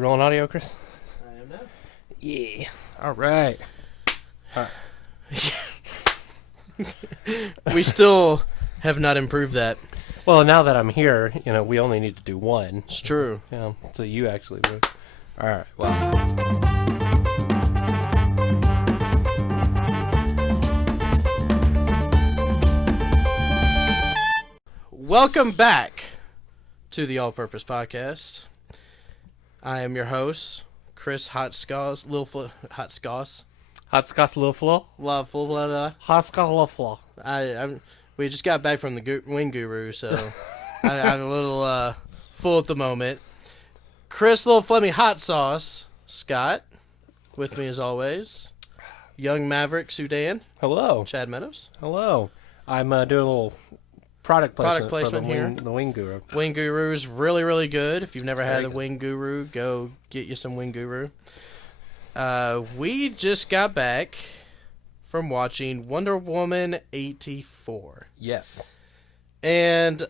rolling audio, Chris? I am now. Yeah. All right. We still have not improved that. Well, now that I'm here, we only need to do one. It's true. Yeah, so you actually would. All right. Well. Welcome back to the All Purpose Podcast. I am your host, Chris Hot Scos, Hot Scotch Little Flo? Hot Scotch Little Flo. We just got back from the Wing Guru, so I'm a little full at the moment. Chris Little Flemmy Hot Sauce, Scott, with me as always. Young Maverick Sudan. Hello. Chad Meadows. Hello. I'm doing a little product placement here. The Wing Guru. Wing Guru's really, really good. If you've never had the Wing Guru, go get you some Wing Guru. We just got back from watching Wonder Woman 84. Yes. And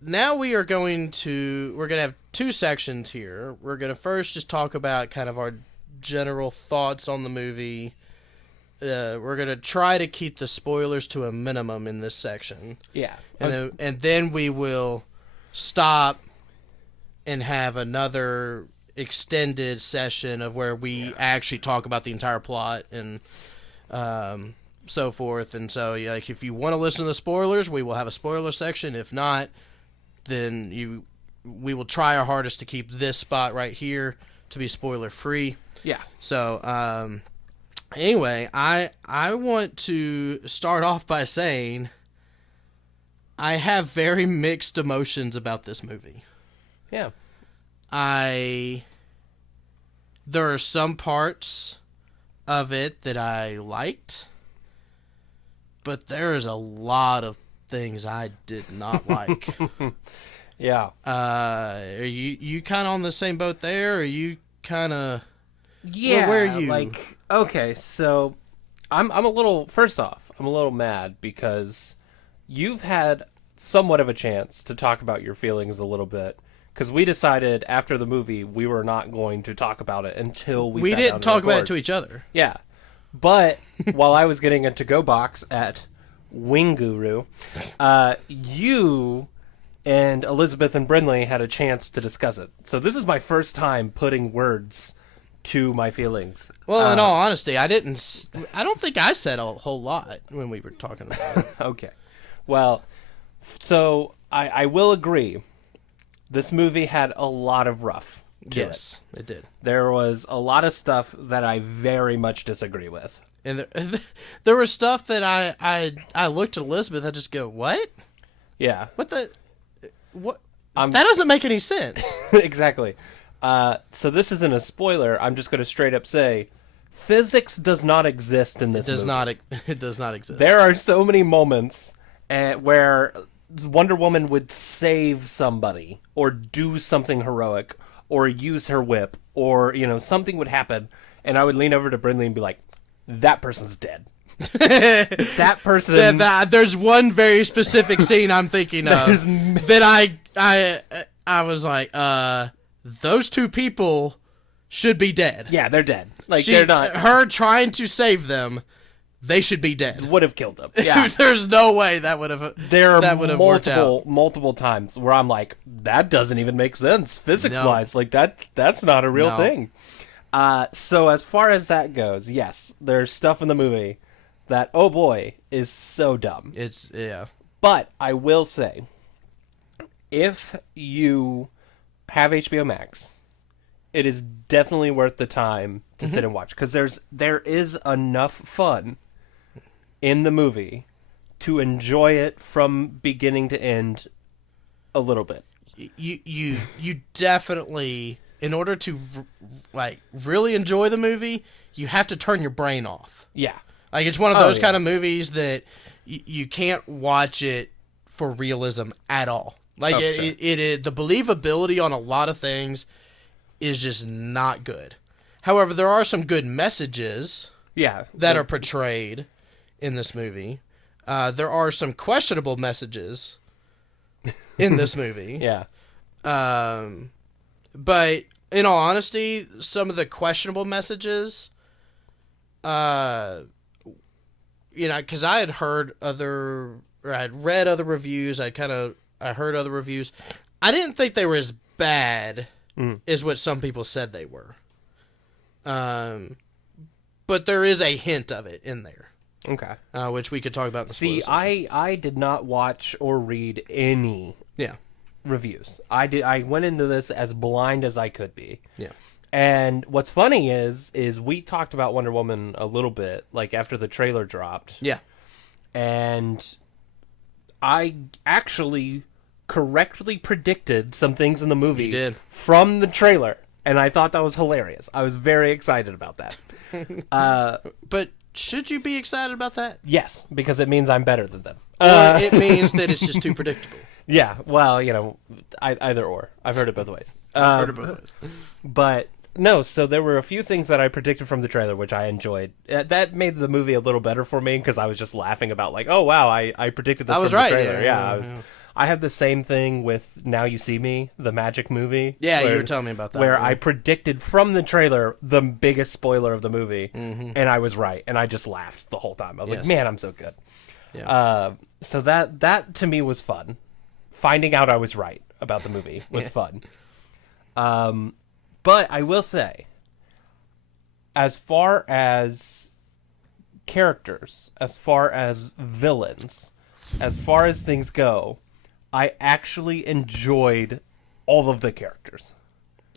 now we're going to have two sections here. We're going to first just talk about kind of our general thoughts on the movie. We're going to try to keep the spoilers to a minimum in this section. Yeah. And then we will stop and have another extended session of where we actually talk about the entire plot and so forth. And so, like, if you want to listen to the spoilers, we will have a spoiler section. If not, then we will try our hardest to keep this spot right here to be spoiler free. Yeah. So, anyway, I want to start off by saying I have very mixed emotions about this movie. Yeah. There are some parts of it that I liked, but there is a lot of things I did not like. Yeah. Are you kind of on the same boat there? Or are you kind of... Yeah. Where are you? Okay, so I'm a little mad because you've had somewhat of a chance to talk about your feelings a little bit. Because we decided after the movie we were not going to talk about it until we sat didn't down talk to about it to each other. Yeah. But while I was getting a to-go box at Wing Guru, you and Elizabeth and Brindley had a chance to discuss it. So this is my first time putting words to my feelings. Well, in all honesty, I don't think I said a whole lot when we were talking about it. Okay. Well, so I will agree. This movie had a lot of rough to Yes, it did. There was a lot of stuff that I very much disagree with. And there was stuff that I looked at Elizabeth, I just go, what? Yeah. What? That doesn't make any sense. Exactly. So this isn't a spoiler. I'm just going to straight up say, physics does not exist in this movie. It does not exist. There are so many moments where Wonder Woman would save somebody or do something heroic or use her whip or, something would happen. And I would lean over to Brindley and be like, that person's dead. That person. There's one very specific scene I'm thinking of that I was like, those two people should be dead. Yeah, they're dead. They're not. Her trying to save them, they should be dead. Would have killed them. Yeah. There's no way that would have. There are worked out. multiple times where I'm like, that doesn't even make sense physics-wise. That's not a real thing. So as far as that goes, yes, there's stuff in the movie that, oh boy, is so dumb. Yeah. But I will say, if you have HBO Max, it is definitely worth the time to sit and watch, because there is enough fun in the movie to enjoy it from beginning to end a little bit. You definitely, in order to really enjoy the movie, you have to turn your brain off. Yeah. It's one of those kind of movies that you can't watch it for realism at all. Sure. The believability on a lot of things is just not good. However, there are some good messages that are portrayed in this movie. There are some questionable messages in this movie. Yeah. But in all honesty, some of the questionable messages, because I had heard I'd read other reviews, I heard other reviews. I didn't think they were as bad as what some people said they were. But there is a hint of it in there. Okay. Which we could talk about in the See, spoiler section. I did not watch or read any reviews. I went into this as blind as I could be. Yeah. And what's funny is we talked about Wonder Woman a little bit, like after the trailer dropped. Yeah. And I actually correctly predicted some things in the movie from the trailer. And I thought that was hilarious. I was very excited about that. But should you be excited about that? Yes, because it means I'm better than them. Or it means that it's just too predictable. Yeah, well, either or. I've heard it both ways. But no, so there were a few things that I predicted from the trailer, which I enjoyed. That made the movie a little better for me because I was just laughing about like, oh wow, I predicted this from the trailer. Yeah, I have the same thing with Now You See Me, the Magic movie. Yeah, you were telling me about that. Where I predicted from the trailer the biggest spoiler of the movie, and I was right, and I just laughed the whole time. I was like, man, I'm so good. Yeah. So that to me was fun. Finding out I was right about the movie was fun. But I will say, as far as characters, as far as villains, as far as things go, I actually enjoyed all of the characters.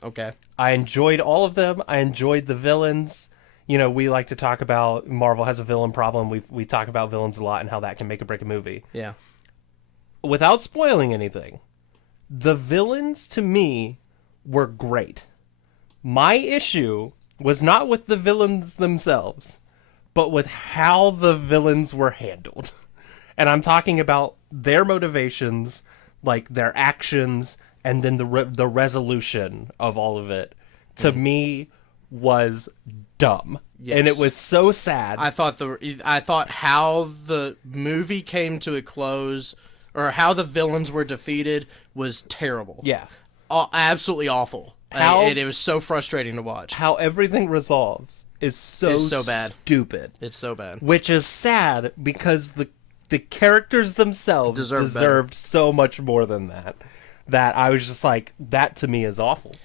Okay. I enjoyed all of them. I enjoyed the villains. We like to talk about Marvel has a villain problem. We talk about villains a lot and how that can make or break a movie. Yeah. Without spoiling anything, the villains to me were great. My issue was not with the villains themselves, but with how the villains were handled. And I'm talking about their motivations, like their actions, and then the resolution of all of it, to me, was dumb. Yes. And it was so sad. I thought how the movie came to a close, or how the villains were defeated, was terrible. Yeah. Absolutely awful. It was so frustrating to watch. How everything resolves is so bad. Stupid. It's so bad. Which is sad because the characters themselves deserved so much more than that. That I was just like, that to me is awful.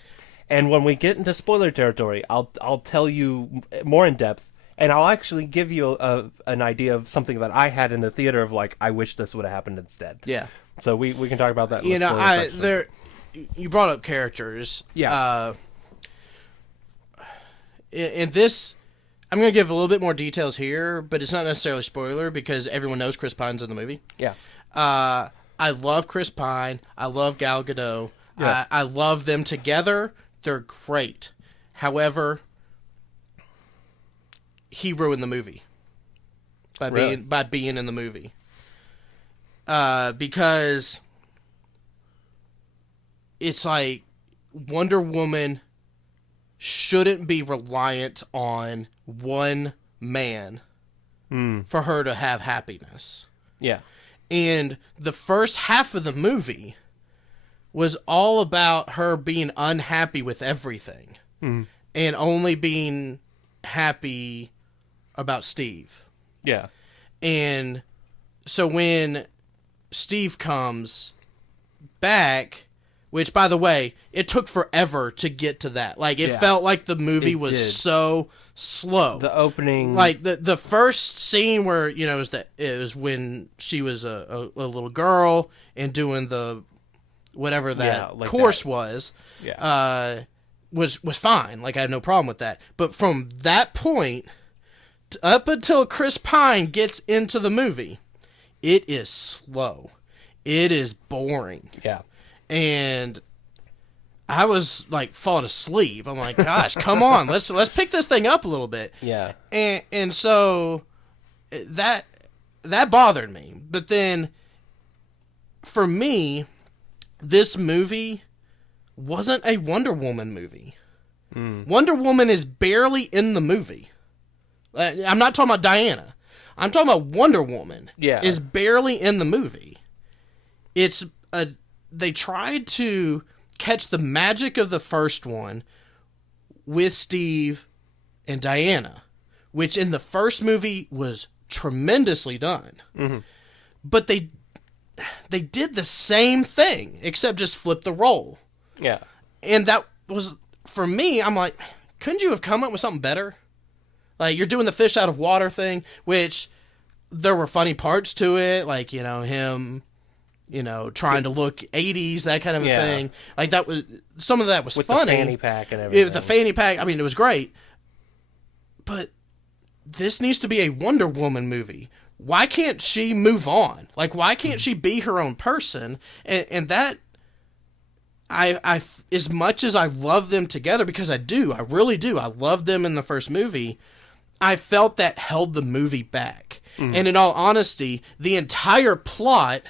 And when we get into spoiler territory, I'll tell you more in depth, and I'll actually give you an idea of something that I had in the theater of like, I wish this would have happened instead. Yeah. So we can talk about that in the spoiler section. You brought up characters. Yeah. In this, I'm going to give a little bit more details here, but it's not necessarily spoiler because everyone knows Chris Pine's in the movie. Yeah. I love Chris Pine. I love Gal Gadot. Yeah. I love them together. They're great. However, he ruined the movie by being in the movie. Because it's like Wonder Woman shouldn't be reliant on one man for her to have happiness. Yeah. And the first half of the movie was all about her being unhappy with everything and only being happy about Steve. Yeah. And so when Steve comes back, which, by the way, it took forever to get to that. Like, it felt like the movie was so slow. The opening... Like, the first scene where, it was when she was a little girl and doing the... whatever that course was, was fine. Like, I had no problem with that. But from that point, up until Chris Pine gets into the movie, it is slow. It is boring. Yeah. And I was like falling asleep. I'm like, gosh, come on, let's pick this thing up a little bit. Yeah. And so that bothered me. But then for me, this movie wasn't a Wonder Woman movie. Wonder Woman is barely in the movie. I'm not talking about Diana. I'm talking about Wonder Woman. Yeah. Is barely in the movie. They tried to catch the magic of the first one with Steve and Diana, which in the first movie was tremendously done. Mm-hmm. But they did the same thing, except just flipped the role. Yeah. And that was, for me, I'm like, couldn't you have come up with something better? Like, you're doing the fish out of water thing, which there were funny parts to it, like, him, trying to look 80s, that kind of a thing. Like, that was, some of that was with funny. With the fanny pack and everything. With the fanny pack, I mean, it was great. But this needs to be a Wonder Woman movie. Why can't she move on? Like, why can't she be her own person? And that, I as much as I love them together, because I really do, I love them in the first movie, I felt that held the movie back. Mm. And in all honesty, the entire plot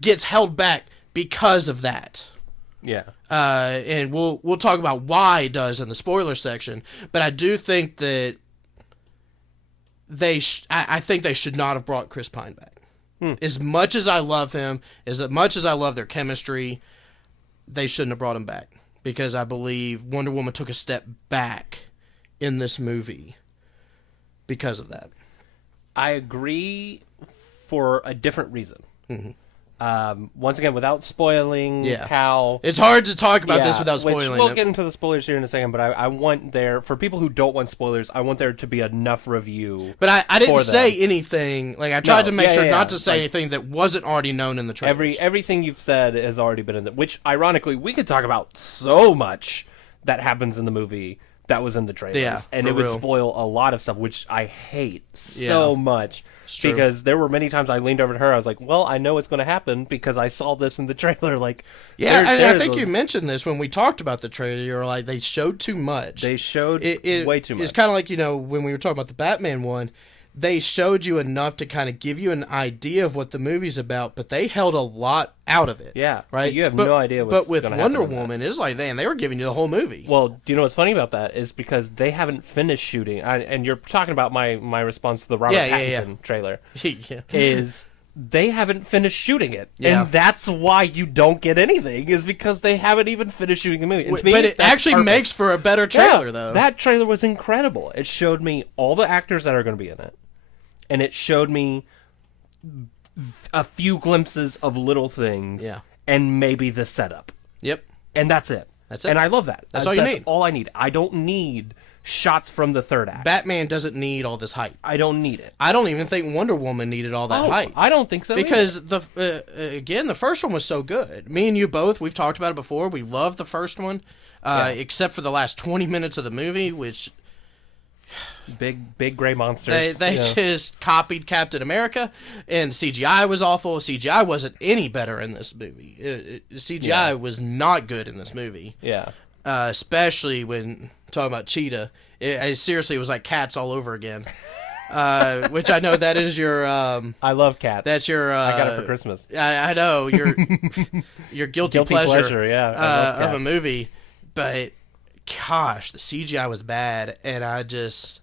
gets held back because of that. Yeah. And we'll talk about why it does in the spoiler section, but I do think that I think they should not have brought Chris Pine back. As much as I love him, as much as I love their chemistry, they shouldn't have brought him back, because I believe Wonder Woman took a step back in this movie because of that. I agree for a different reason. Mm-hmm. Once again, without spoiling how... It's hard to talk about this without spoiling we'll get into the spoilers here in a second, but I want there... For people who don't want spoilers, I want there to be enough review. But I didn't say anything. Like, I tried to make sure not to say anything that wasn't already known in the trailers. Everything you've said has already been in the... Which, ironically, we could talk about so much that happens in the movie that was in the trailers. And it would spoil a lot of stuff, which I hate so much. Because there were many times I leaned over to her, I was like, well, I know it's going to happen because I saw this in the trailer. Like, I think you mentioned this when we talked about the trailer. You were like, they showed too much. They showed way too much. It's kind of like, when we were talking about the Batman one, they showed you enough to kind of give you an idea of what the movie's about, but they held a lot out of it. Yeah. Right? You have no idea what's going to happen. But with Wonder Woman, it's like, they were giving you the whole movie. Well, do you know what's funny about that? Is because they haven't finished shooting, and you're talking about my response to the Robert Pattinson trailer, is they haven't finished shooting it. Yeah. And that's why you don't get anything, is because they haven't even finished shooting the movie. But it actually makes for a better trailer, though. That trailer was incredible. It showed me all the actors that are going to be in it. And it showed me a few glimpses of little things and maybe the setup. Yep. And that's it. That's it. And I love that. That's all you need. That's all I need. I don't need shots from the third act. Batman doesn't need all this hype. I don't need it. I don't even think Wonder Woman needed all that hype. I don't think so because again, the first one was so good. Me and you both, we've talked about it before. We loved the first one, except for the last 20 minutes of the movie, which... Big gray monsters. They just copied Captain America, and CGI was awful. CGI wasn't any better in this movie. CGI was not good in this movie. Yeah. Especially when talking about Cheetah. It seriously was like Cats all over again. Which I know that is your... I love Cats. That's your... I got it for Christmas. I know. Your guilty pleasure of a movie. But... Gosh, the CGI was bad, and I just...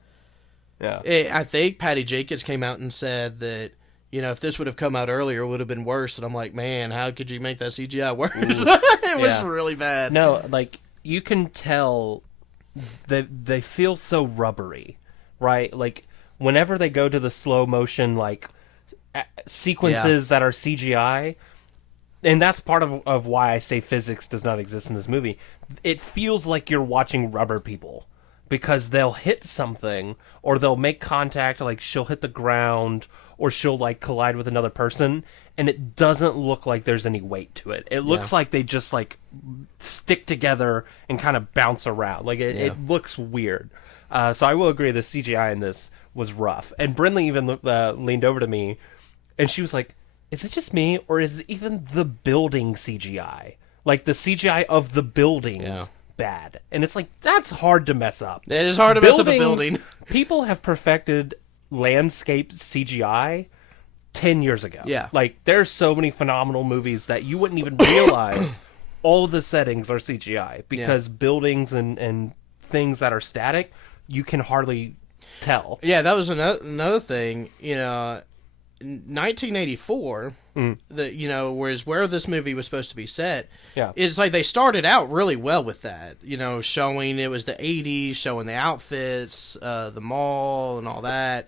Yeah. I think Patty Jenkins came out and said that, if this would have come out earlier, it would have been worse. And I'm like, man, how could you make that CGI worse? It was really bad. No, like, you can tell that they feel so rubbery, right? Like, whenever they go to the slow motion, like, sequences that are CGI... And that's part of why I say physics does not exist in this movie. It feels like you're watching rubber people, because they'll hit something, or they'll make contact, like she'll hit the ground, or she'll like collide with another person, and it doesn't look like there's any weight to it. It looks like they just like stick together and kind of bounce around. Like it looks weird. So I will agree the CGI in this was rough. And Brinley even leaned over to me, and she was like, is it just me, or is it even the building CGI? Like, the CGI of the buildings bad. And it's like, that's hard to mess up. It is hard to mess up a building. People have perfected landscape CGI 10 years ago. Yeah. Like, there's so many phenomenal movies that you wouldn't even realize all the settings are CGI. Because buildings and things that are static, you can hardly tell. Yeah, that was another thing, 1984, where this movie was supposed to be set, Yeah. it's like they started out really well with that, showing it was the 80s, showing the outfits, the mall and all that.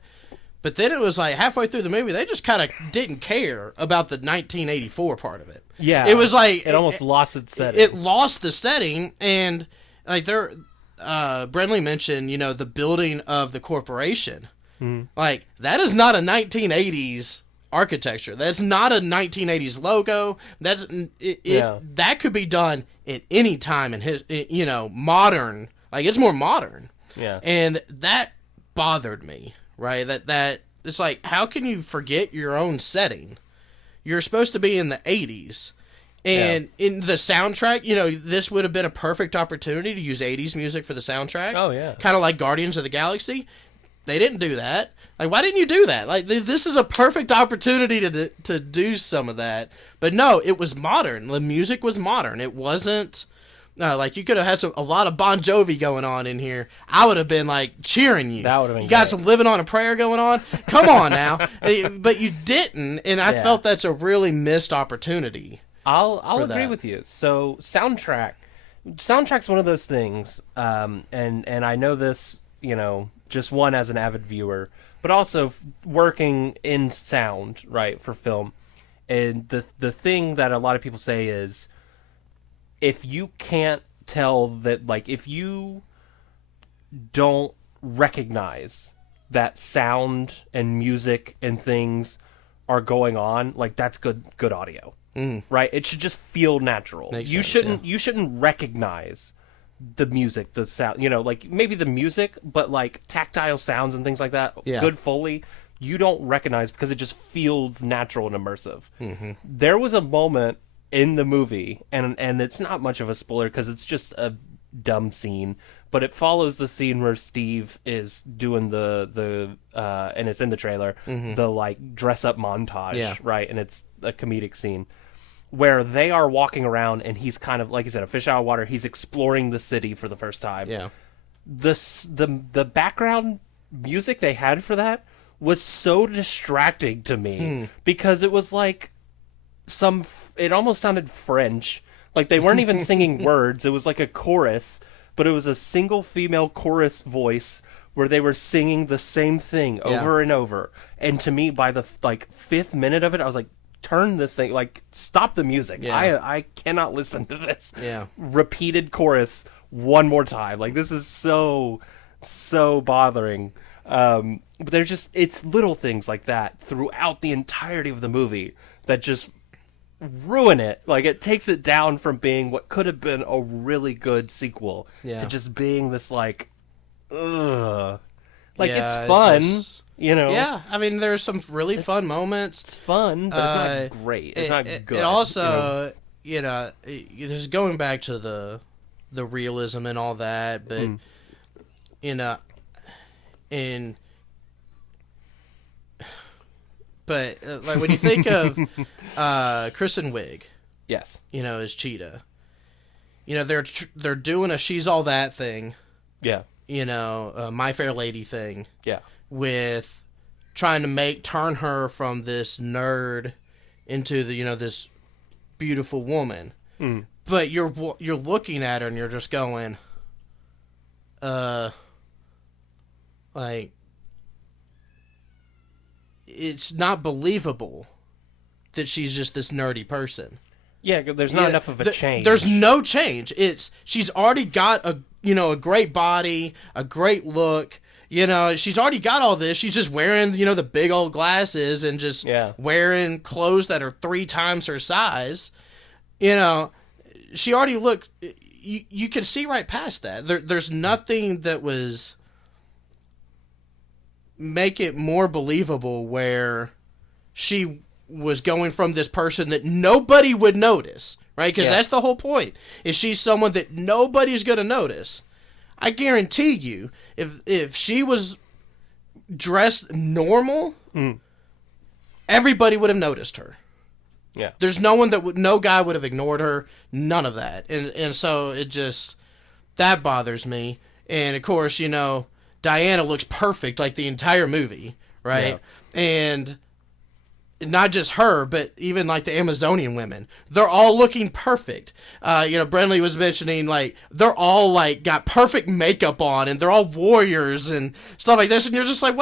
But then it was like halfway through the movie, they just kind of didn't care about the 1984 part of it. Yeah. It was like... It almost lost its setting. It lost the setting, and like Brenly mentioned, the building of the corporation. Like, that is not a 1980s architecture. That's not a 1980s logo. That could be done at any time in modern. Like, it's more modern. Yeah. And that bothered me, right? That it's like, how can you forget your own setting? You're supposed to be in the 80s. And in the soundtrack, this would have been a perfect opportunity to use 80s music for the soundtrack. Oh, yeah. Kind of like Guardians of the Galaxy. They didn't do that. Like, why didn't you do that? Like, this is a perfect opportunity to do some of that. But no, it was modern. The music was modern. It wasn't... like, you could have had a lot of Bon Jovi going on in here. I would have been, like, cheering you. That would have been You got great. some Living on a Prayer going on? Come on now. But you didn't, and I felt that's a really missed opportunity. I'll agree with you. So, soundtrack's one of those things, and I know this, just one as an avid viewer, but also working in sound, right, for film. And the thing that a lot of people say is, if you can't tell that, like, if you don't recognize that sound and music and things are going on, like, that's good audio, right? It should just feel natural. You shouldn't recognize the music, the sound, like, maybe the music, but like tactile sounds and things like that. Yeah. Good Foley, you don't recognize because it just feels natural and immersive. There was a moment in the movie, and it's not much of a spoiler because it's just a dumb scene, but it follows the scene where Steve is doing the and it's in the trailer, the like dress up montage, right? And it's a comedic scene where they are walking around and he's kind of, like you said, a fish out of water. He's exploring the city for the first time. Yeah. The background music they had for that was so distracting to me because it was like it almost sounded French. Like they weren't even singing words. It was like a chorus, but it was a single female chorus voice where they were singing the same thing over and over. And to me, by the fifth minute of it, I was like, turn this thing, like, stop the music. I cannot listen to this. Repeated chorus one more time. Like, this is so bothering. But there's just, it's little things like that throughout the entirety of the movie that just ruin it. Like, it takes it down from being what could have been a really good sequel to just being this, like, ugh. Like, it's fun, Yeah, I mean, there's some really fun moments. It's fun, but it's not great. It's not good. It also, just going back to the realism and all that, but, But like when you think of Kristen Wiig, yes, as Cheetah, they're doing a She's All That thing, My Fair Lady thing, with trying to turn her from this nerd into this beautiful woman. But you're looking at her and you're just going, like, it's not believable that she's just this nerdy person. Yeah, there's not enough of a change. There's no change. She's already got a great body, a great look. She's already got all this. She's just wearing, the big old glasses and just wearing clothes that are 3 times her size. She already looked. You can see right past that. There's nothing that was make it more believable where she was going from this person that nobody would notice, right? Because that's the whole point. Is she's someone that nobody's going to notice. I guarantee you, if she was dressed normal, everybody would have noticed her. Yeah. There's no guy would have ignored her. None of that. And so it just, that bothers me. And of course, Diana looks perfect like the entire movie, right? Yeah. And not just her, but even like the Amazonian women, they're all looking perfect. Brenly was mentioning like they're all like got perfect makeup on and they're all warriors and stuff like this. And you're just like,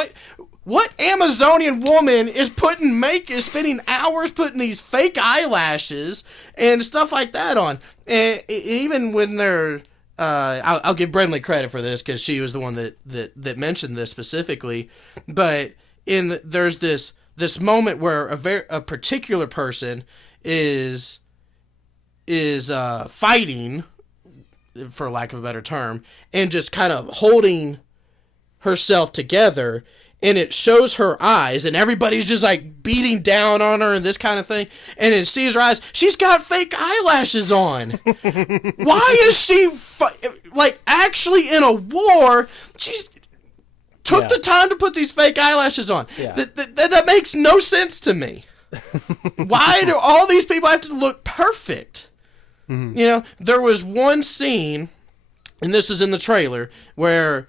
what Amazonian woman is spending hours putting these fake eyelashes and stuff like that on? And even when they're, I'll give Brenly credit for this because she was the one that mentioned this specifically. But there's this moment where a particular person is fighting, for lack of a better term, and just kind of holding herself together, and it shows her eyes, and everybody's just like beating down on her and this kind of thing, and it sees her eyes. She's got fake eyelashes on. Why is she actually in a war? She's took the time to put these fake eyelashes on. Yeah. That makes no sense to me. Why do all these people have to look perfect? Mm-hmm. There was one scene, and this is in the trailer, where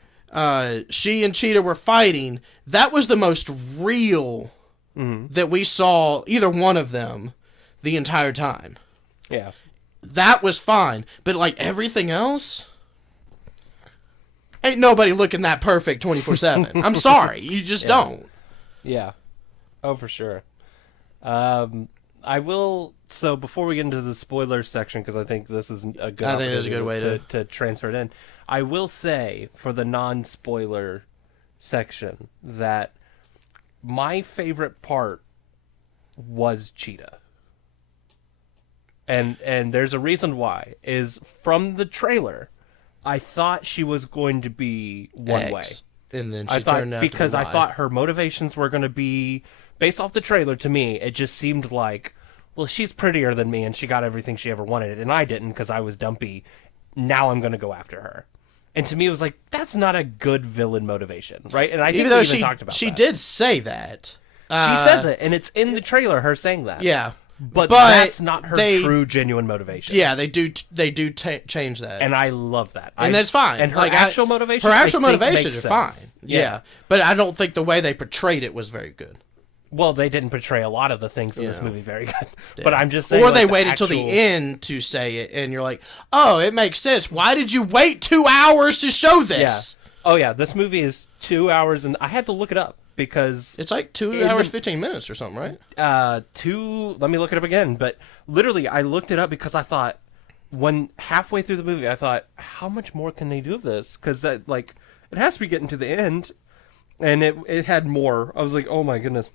she and Cheetah were fighting. That was the most real that we saw either one of them the entire time. Yeah. That was fine. But like everything else, ain't nobody looking that perfect 24/7. I'm sorry, you just don't. Yeah. Oh, for sure. I will. So before we get into the spoilers section, because I think this is a good. I think there's a good way to transfer it in. I will say for the non-spoiler section that my favorite part was Cheetah. And there's a reason why. Is from the trailer, I thought she was going to be one way. And then she turned out because to be I thought her motivations were going to be, based off the trailer, to me, it just seemed like, well, she's prettier than me and she got everything she ever wanted, and I didn't because I was dumpy. Now I'm going to go after her. And to me, it was like, that's not a good villain motivation, right? And I think we even talked about that. She did say that. She says it, and it's in the trailer, her saying that. Yeah. But that's not her true, genuine motivation. Yeah, they do change that. And I love that. And that's fine. And her actual motivations, is fine. Yeah. But I don't think the way they portrayed it was very good. Well, they didn't portray a lot of the things in this movie very good. Yeah. But I'm just saying... Or they waited till the end to say it, and you're like, oh, it makes sense. Why did you wait 2 hours to show this? Yeah. Oh, yeah. This movie is 2 hours, and I had to look it up. Because it's like 2 hours, 15 minutes or something, right? Let me look it up again. But literally, I looked it up because I thought, when halfway through the movie, I thought, how much more can they do of this? Because that, like, it has to be getting to the end. And it had more. I was like, oh my goodness.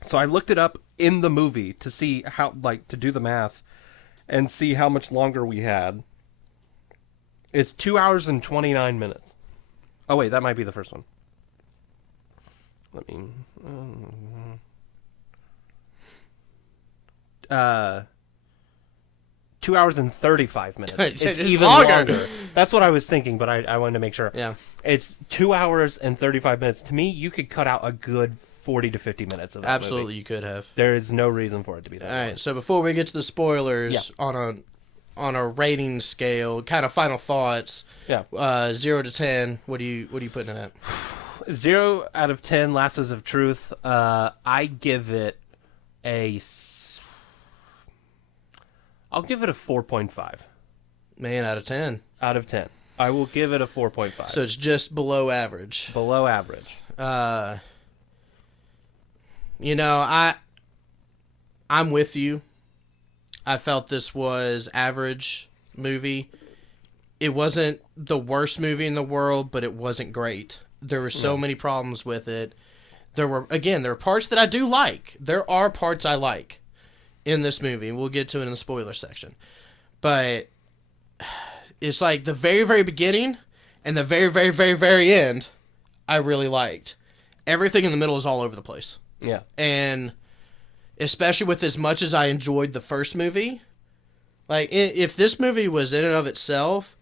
So I looked it up in the movie to see how, like, to do the math and see how much longer we had. It's 2 hours and 29 minutes. Oh, wait, that might be the first one. Let me... 2 hours and 35 minutes. It's even longer. That's what I was thinking, but I wanted to make sure. Yeah. It's 2 hours and 35 minutes. To me, you could cut out a good 40 to 50 minutes of that Absolutely, movie. You could have. There is no reason for it to be that. All right, so before we get to the spoilers, on a rating scale, kind of final thoughts. Yeah. 0 to 10, what are you putting it at? 0 out of 10 lassos of truth. I give it I'll give it a 4.5. Man, out of 10. Out of 10. I will give it a 4.5. So it's just below average. Below average. I'm with you. I felt this was average movie. It wasn't the worst movie in the world, but it wasn't great. There were so many problems with it. There were parts that I do like. There are parts I like in this movie. We'll get to it in the spoiler section. But it's like the very, very beginning and the very, very, very, very end, I really liked. Everything in the middle is all over the place. Yeah. And especially with as much as I enjoyed the first movie, like if this movie was in and of itself,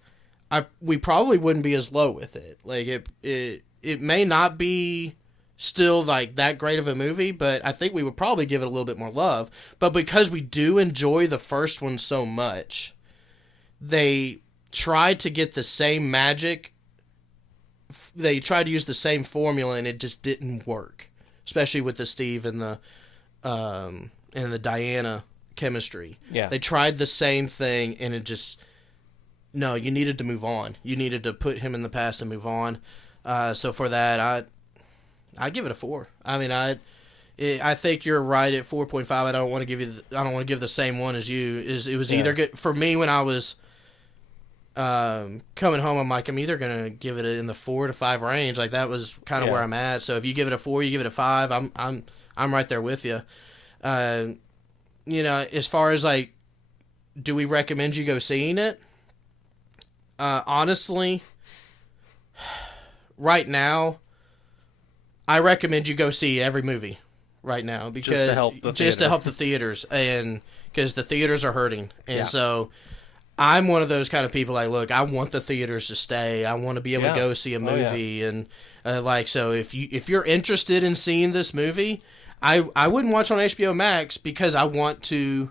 we probably wouldn't be as low with it. Like it may not be still like that great of a movie, but I think we would probably give it a little bit more love. But because we do enjoy the first one so much, they tried to get the same magic. They tried to use the same formula, and it just didn't work. Especially with the Steve and the and the Diana chemistry. Yeah. They tried the same thing, and it just... No, you needed to move on. You needed to put him in the past and move on. So for that, I give it a 4. I mean, I think you're right at 4.5. I don't want to give the same one as you. It was either good for me when I was coming home. I'm like, I'm either gonna give it in the 4 to 5 range. Like that was kind of where I'm at. So if you give it a 4, you give it a 5. I'm right there with you. As far as like, do we recommend you go seeing it? Honestly, right now, I recommend you go see every movie right now because just to help the theaters, and because the theaters are hurting, and so I'm one of those kind of people. Like, look, I want the theaters to stay. I want to be able to go see a movie, and so if you're interested in seeing this movie, I wouldn't watch on HBO Max because I want to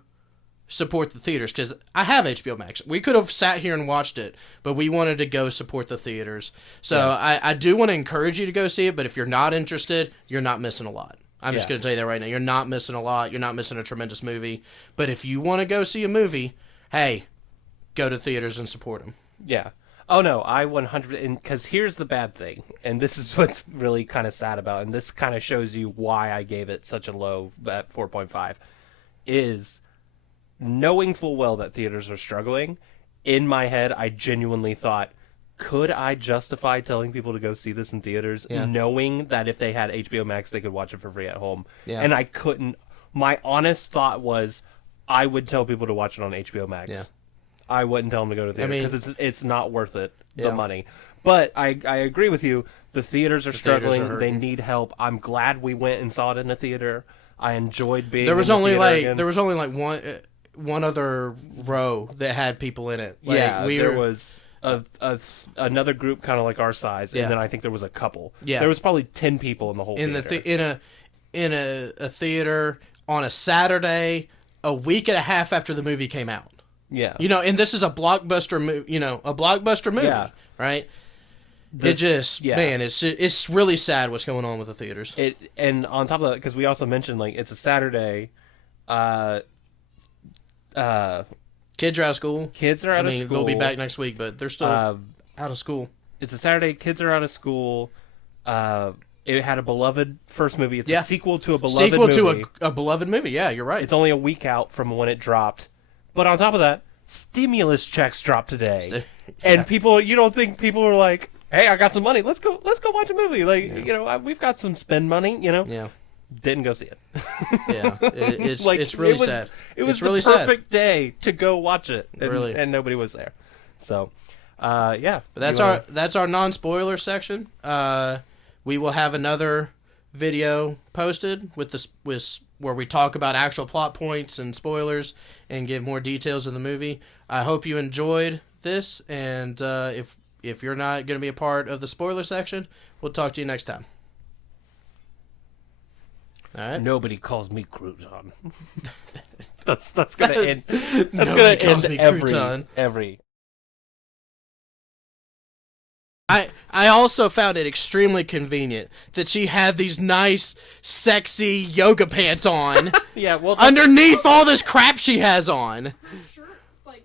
support the theaters, because I have HBO Max. We could have sat here and watched it, but we wanted to go support the theaters. So I do want to encourage you to go see it, but if you're not interested, you're not missing a lot. I'm just going to tell you that right now. You're not missing a lot. You're not missing a tremendous movie. But if you want to go see a movie, hey, go to theaters and support them. Yeah. Oh, no, I 100%, because here's the bad thing, and this is what's really kind of sad about, and this kind of shows you why I gave it such a low, at 4.5, is... knowing full well that theaters are struggling, in my head, I genuinely thought, could I justify telling people to go see this in theaters, knowing that if they had HBO Max, they could watch it for free at home? Yeah. And I couldn't. My honest thought was, I would tell people to watch it on HBO Max. Yeah. I wouldn't tell them to go to the theater, because it's not worth it, the money. But I agree with you. The theaters are struggling. They need help. I'm glad we went and saw it in a theater. I enjoyed being there was in the only theater like again. There was only like one other row that had people in it. Like, there was another group kind of like our size, and then I think there was a couple. Yeah, there was probably 10 people in the whole theater. In a theater on a Saturday, a week and a half after the movie came out. Yeah, and this is a blockbuster movie. Right? It's really sad what's going on with the theaters. And on top of that, because we also mentioned like it's a Saturday. Kids are out of school. They'll be back next week, but they're still out of school. It's a Saturday. Kids are out of school. It had a beloved first movie. It's a sequel to a beloved movie. Sequel to a beloved movie. Yeah, you're right. It's only a week out from when it dropped. But on top of that, stimulus checks dropped today. And people, you don't think people are like, hey, I got some money. Let's go watch a movie. Like, we've got some spend money, Yeah. Didn't go see it. It's really sad. It was the perfect day to go watch it, and nobody was there. So, But that's our non-spoiler section. We will have another video posted with where we talk about actual plot points and spoilers and give more details of the movie. I hope you enjoyed this, and if you're not going to be a part of the spoiler section, we'll talk to you next time. All right. Nobody calls me crouton. that's gonna end. That's gonna end every. I also found it extremely convenient that she had these nice, sexy yoga pants on. Underneath all this crap she has on.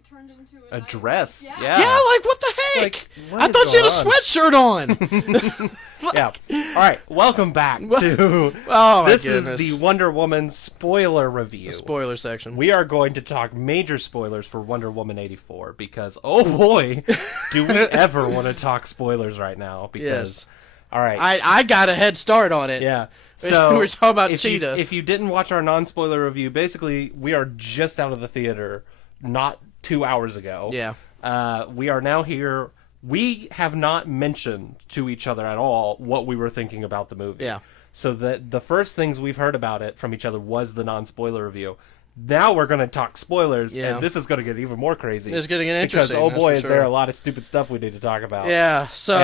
Turned into a dress. Yeah, like what the heck? I thought she had a sweatshirt on. Yeah. All right. Welcome back to. This is the Wonder Woman spoiler review. The spoiler section. We are going to talk major spoilers for Wonder Woman 84 because oh boy, do we ever want to talk spoilers right now? Because all right, I got a head start on it. Yeah. So we're talking about Cheetah. If you didn't watch our non-spoiler review, basically we are just out of the theater, not 2 hours ago. Yeah. We are now here. We have not mentioned to each other at all what we were thinking about the movie. Yeah. So the first things we've heard about it from each other was the non-spoiler review. Now we're going to talk spoilers, and this is going to get even more crazy. It's going to get interesting. Because, oh boy, is there a lot of stupid stuff we need to talk about. Yeah, so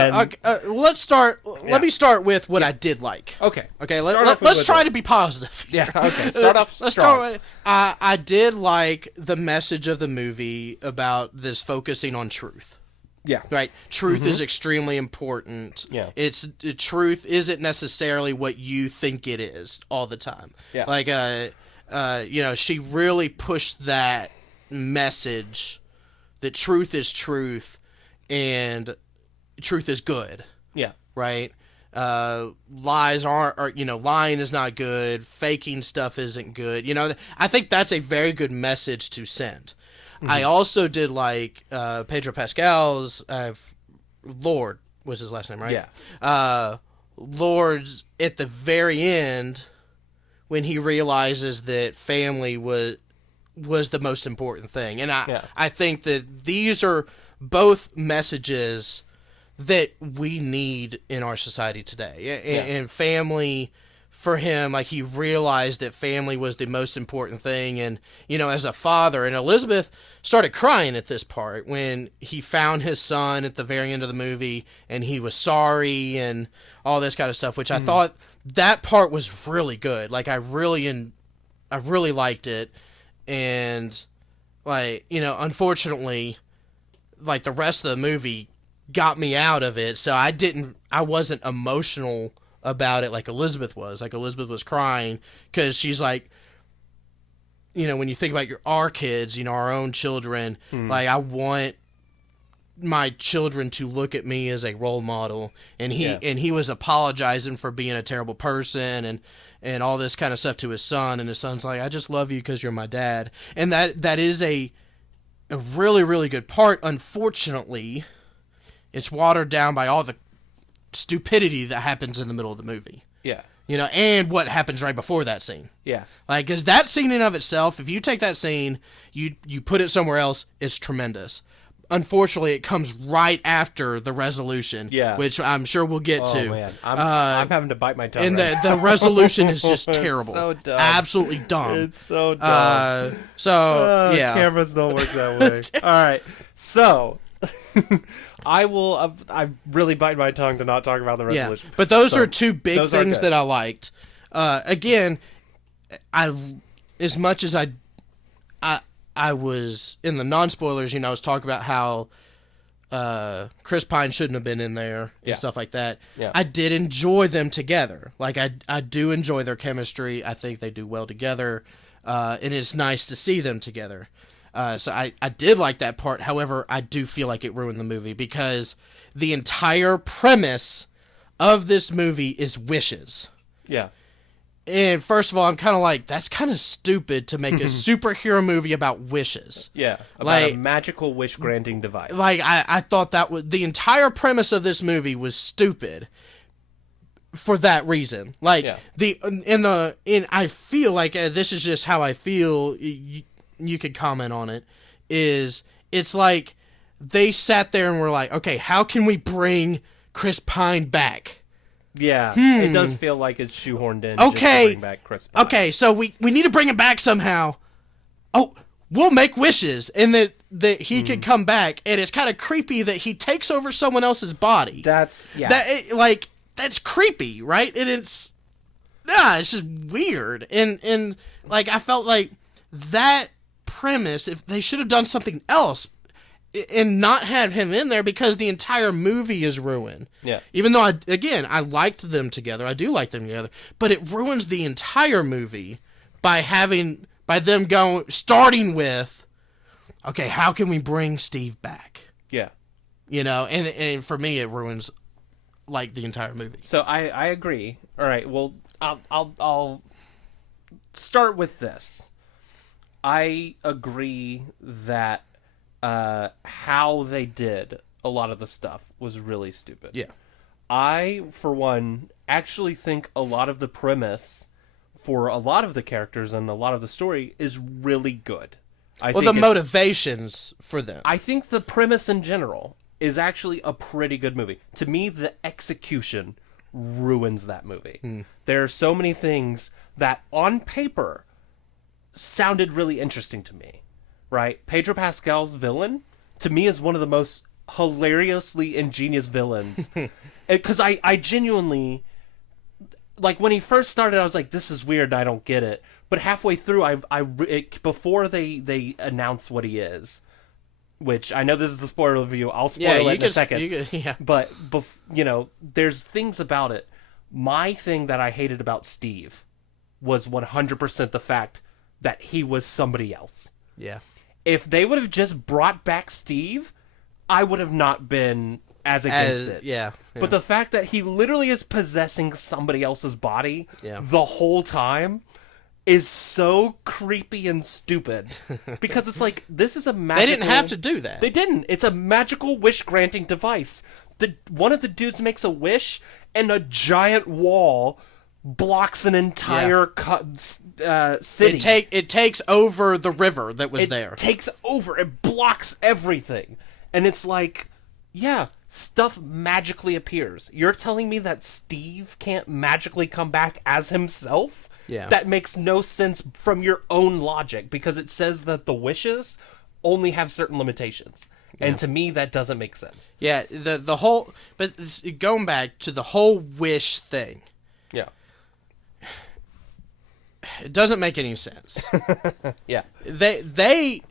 let's start. Let me start with what I did like. Okay. Let's try to be positive. Yeah, okay. Start off strong. Start with, I did like the message of the movie about this focusing on truth. Yeah. Right? Truth is extremely important. Yeah. Truth isn't necessarily what you think it is all the time. Yeah. Like, she really pushed that message that truth is truth and truth is good. Yeah. Right? Lies lying is not good. Faking stuff isn't good. I think that's a very good message to send. I also did like Pedro Pascal's Lord was his last name, right? Yeah. Lord's at the very end when he realizes that family was the most important thing. And I think that these are both messages that we need in our society today. And family, for him, like, he realized that family was the most important thing. And, as a father, and Elizabeth started crying at this part when he found his son at the very end of the movie and he was sorry and all this kind of stuff, which I thought that part was really good. Like, I really liked it. And, like, unfortunately, like, the rest of the movie got me out of it, so I wasn't emotional about it like Elizabeth was. Like, Elizabeth was crying because she's like, when you think about our kids, our own children, like, I want my children to look at me as a role model, and he was apologizing for being a terrible person and all this kind of stuff to his son, and his son's like, I just love you because you're my dad. And that is a really, really good part. Unfortunately, it's watered down by all the stupidity that happens in the middle of the movie. Yeah. And what happens right before that scene. Yeah. Like, because that scene in of itself, if you take that scene, you put it somewhere else, it's tremendous. Unfortunately, it comes right after the resolution, which I'm sure we'll get to. Oh, man. I'm having to bite my tongue. And the resolution is just terrible. It's so dumb. Absolutely dumb. It's so dumb. Yeah. Cameras don't work that way. All right. So, I really bite my tongue to not talk about the resolution. Yeah. But those are two big things that I liked. Again, as much as I was in the non-spoilers, I was talking about how Chris Pine shouldn't have been in there and stuff like that. Yeah. I did enjoy them together. Like, I do enjoy their chemistry. I think they do well together. And it's nice to see them together. So I did like that part. However, I do feel like it ruined the movie because the entire premise of this movie is wishes. Yeah. And first of all, I'm kind of like, that's kind of stupid to make a superhero movie about wishes. Yeah, about a magical wish-granting device. Like, I thought that was... The entire premise of this movie was stupid for that reason. Like, I feel like, this is just how I feel, you could comment on it, it's like they sat there and were like, okay, how can we bring Chris Pine back? Yeah, it does feel like it's shoehorned in just to bring back Chris Pine. Okay, so we need to bring him back somehow. Oh, we'll make wishes, and that he could come back, and it's kind of creepy that he takes over someone else's body. That's creepy, right? And it's just weird, and like, I felt like that premise, if they should have done something else and not have him in there, because the entire movie is ruined. Yeah. Even though I liked them together. I do like them together, but it ruins the entire movie by them starting with, okay, how can we bring Steve back? Yeah. And for me it ruins like the entire movie. So I agree. All right. Well, I'll start with this. I agree that how they did a lot of the stuff was really stupid. Yeah. I, for one, actually think a lot of the premise for a lot of the characters and a lot of the story is really good. The motivations for them. I think the premise in general is actually a pretty good movie. To me, the execution ruins that movie. There are so many things that, on paper, sounded really interesting to me. Right? Pedro Pascal's villain, to me, is one of the most hilariously ingenious villains. Because I genuinely... Like, when he first started, I was like, this is weird, I don't get it. But halfway through, before they announce what he is, which I know this is the spoiler review. I'll spoil Yeah, it you in a second. yeah. But, there's things about it. My thing that I hated about Steve was 100% the fact that he was somebody else. Yeah. If they would have just brought back Steve, I would have not been as against it. Yeah. But the fact that he literally is possessing somebody else's body the whole time is so creepy and stupid. Because it's like, this is a magical... They didn't have to do that. They didn't. It's a magical wish-granting device. One of the dudes makes a wish, and a giant wall blocks an entire city. It takes over the river that was there. It takes over. It blocks everything. And it's like, yeah, stuff magically appears. You're telling me that Steve can't magically come back as himself? Yeah. That makes no sense from your own logic, because it says that the wishes only have certain limitations. And to me, that doesn't make sense. Yeah, the whole... But going back to the whole wish thing. Yeah. It doesn't make any sense. Yeah. They,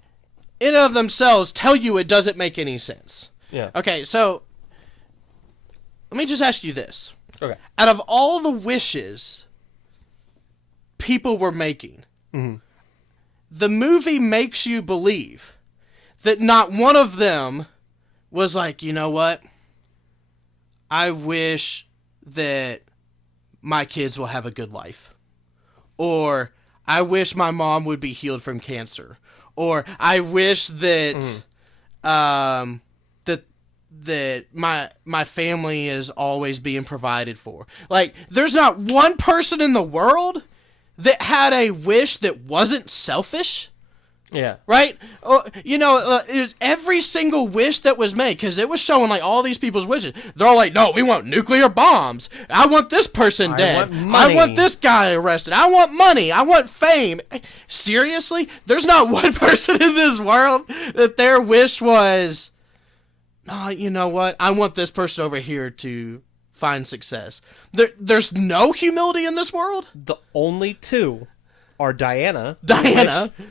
in and of themselves, tell you it doesn't make any sense. Yeah. Okay, so... Let me just ask you this. Okay. Out of all the wishes people were making, the movie makes you believe that not one of them was like, you know what? I wish that my kids will have a good life. Or, I wish my mom would be healed from cancer. Or, I wish that that my family is always being provided for. Like, there's not one person in the world that had a wish that wasn't selfish. Yeah. Right? It was every single wish that was made, because it was showing, like, all these people's wishes. They're all like, no, we want nuclear bombs. I want this person dead. I want this guy arrested. I want money. I want fame. Seriously? There's not one person in this world that their wish was, no, you know what? I want this person over here to find success. There's no humility in this world? The only two are Diana,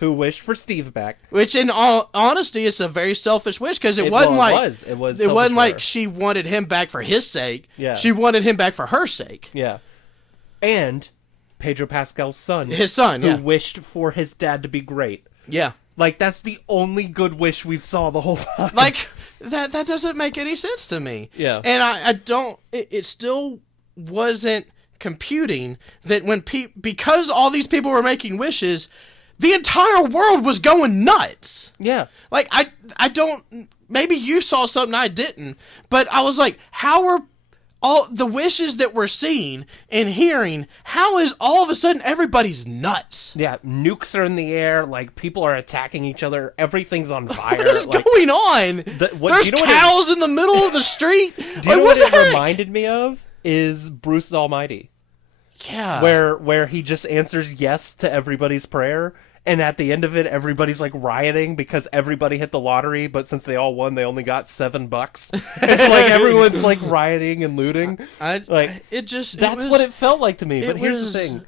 who wished for Steve back. Which, in all honesty, is a very selfish wish, because it wasn't like she wanted him back for his sake. Yeah. She wanted him back for her sake. Yeah. And Pedro Pascal's son. His son, who wished for his dad to be great. Yeah. Like, that's the only good wish we've saw the whole time. Like, that doesn't make any sense to me. Yeah. And I don't... It still wasn't computing that because all these people were making wishes, the entire world was going nuts. Yeah. Like, I don't... Maybe you saw something I didn't, but I was like, how are all the wishes that we're seeing and hearing, how is all of a sudden everybody's nuts? Yeah, nukes are in the air, like, people are attacking each other, everything's on fire. What is like, going on? There's cows in the middle of the street. Do you know what it reminded me of? Is Bruce Almighty. Yeah. Where he just answers yes to everybody's prayer, and at the end of it, everybody's like rioting because everybody hit the lottery, but since they all won, they only got $7. It's like everyone's like rioting and looting. That's what it felt like to me. But here's the thing: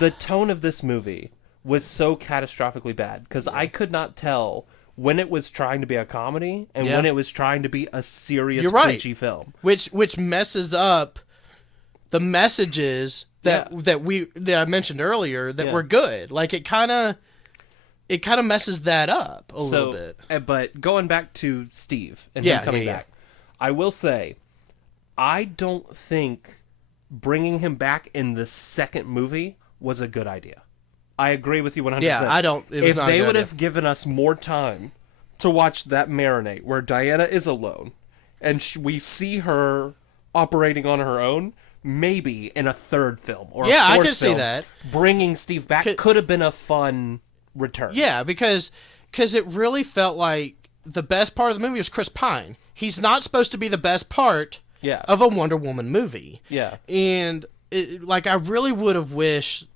the tone of this movie was so catastrophically bad, because I could not tell when it was trying to be a comedy and when it was trying to be a serious, preachy film. Which messes up the messages that I mentioned earlier that were good. Like, it kind of messes that up a little bit. But going back to Steve and him coming back, I will say, I don't think bringing him back in the second movie was a good idea. I agree with you 100%. Yeah, I don't. If they would have given us more time to watch that marinate where Diana is alone and we see her operating on her own, maybe in a third film or a fourth I could film, see that. Bringing Steve back could have been a fun return. Yeah, because it really felt like the best part of the movie was Chris Pine. He's not supposed to be the best part of a Wonder Woman movie. Yeah. And I really would have wished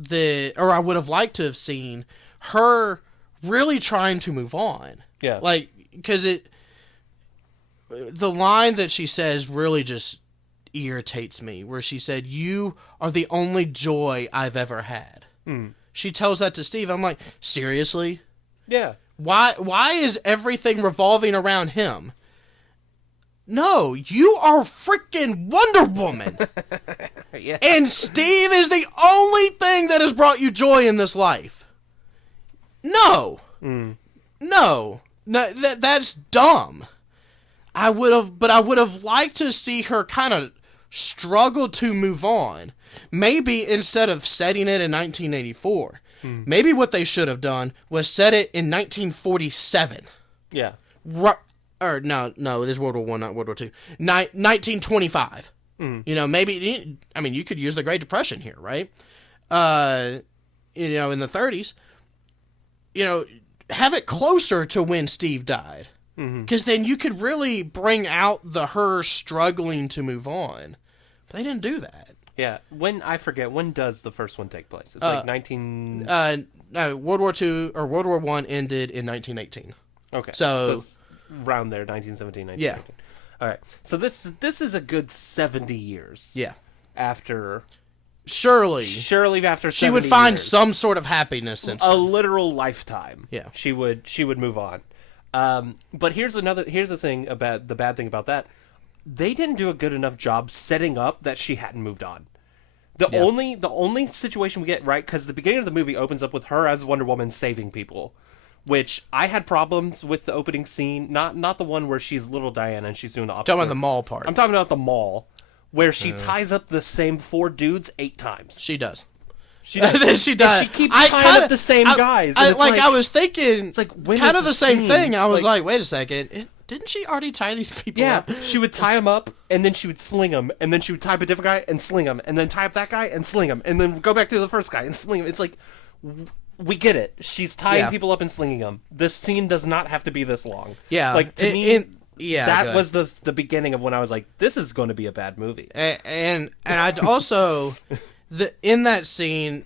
I would have liked to have seen her really trying to move on. Yeah. Like, because the line that she says really just irritates me, where she said, "You are the only joy I've ever had." She tells that to Steve. I'm like, seriously? Yeah. Why is everything revolving around him? No, you are freaking Wonder Woman. Yeah. And Steve is the only thing that has brought you joy in this life. No. No, that's dumb. I would have liked to see her kind of struggle to move on. Maybe instead of setting it in 1984, maybe what they should have done was set it in 1947. Yeah. Or no, this is World War I, not World War II. 1925. You know, maybe, I mean, you could use the Great Depression here, right? You know, in the 30s. You know, have it closer to when Steve died. Because then you could really bring out her struggling to move on. But they didn't do that. Yeah. When does the first one take place? It's like 19... No, World War II or World War I ended in 1918. Okay. So it's around there, 1917, 1918. Yeah. All right. So this is a good 70 years. Yeah. After... Surely after 70 she would find years, some sort of happiness in a literal lifetime. Yeah. She would move on. But here's the thing about the bad thing about that. They didn't do a good enough job setting up that she hadn't moved on. The only situation we get right, because the beginning of the movie opens up with her as Wonder Woman saving people, which I had problems with the opening scene. Not the one where she's little Diana and she's doing the opposite. talking about the mall part. I'm talking about the mall, where she ties up the same 4 dudes 8 times. She does. She does. She does. And she keeps tying up the same guys. And it's I was thinking, it's like, when kind is of the the same scene? thing. I was like, wait a second. Didn't she already tie these people Yeah, up? she would tie them up, and then she would sling them, and then she would tie up a different guy and sling him, and then tie up that guy and sling him, and then go back to the first guy and sling him. It's like, we get it. She's tying people up and slinging them. This scene does not have to be this long. Yeah. Like, to me, yeah, that was the beginning of when I was like, this is going to be a bad movie. And I'd also, in that scene,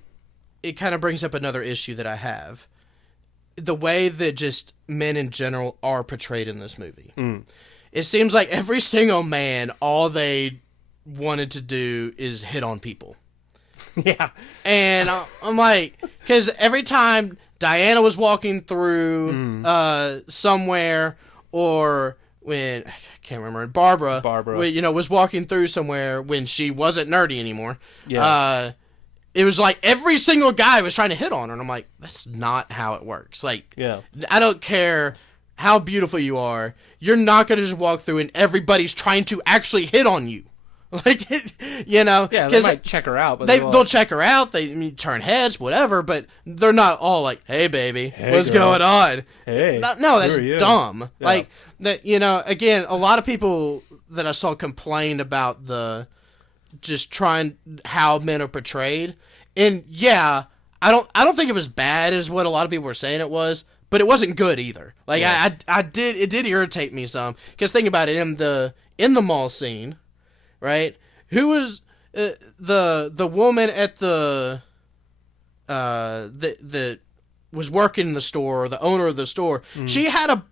it kind of brings up another issue that I have. The way that just men in general are portrayed in this movie. It seems like every single man, all they wanted to do is hit on people. Yeah. And I'm like, because every time Diana was walking through somewhere, or when, I can't remember, Barbara, was walking through somewhere when she wasn't nerdy anymore. Yeah. It was like every single guy was trying to hit on her, and I'm like, that's not how it works. Like, Yeah. I don't care how beautiful you are, you're not going to just walk through and everybody's trying to actually hit on you. Like, you know. Yeah, they might check her out. But they'll check her out, they turn heads, whatever, but they're not all like, hey, baby, what's going on? Hey, no, that's dumb. Yeah. Like, that, you know, again, a lot of people that I saw complained about just trying how men are portrayed, and yeah, I don't think it was bad as what a lot of people were saying it was, but it wasn't good either. Like, it did irritate me some, because think about it, in the mall scene, right? Who was the woman at the that was working in the store, or the owner of the store? She had a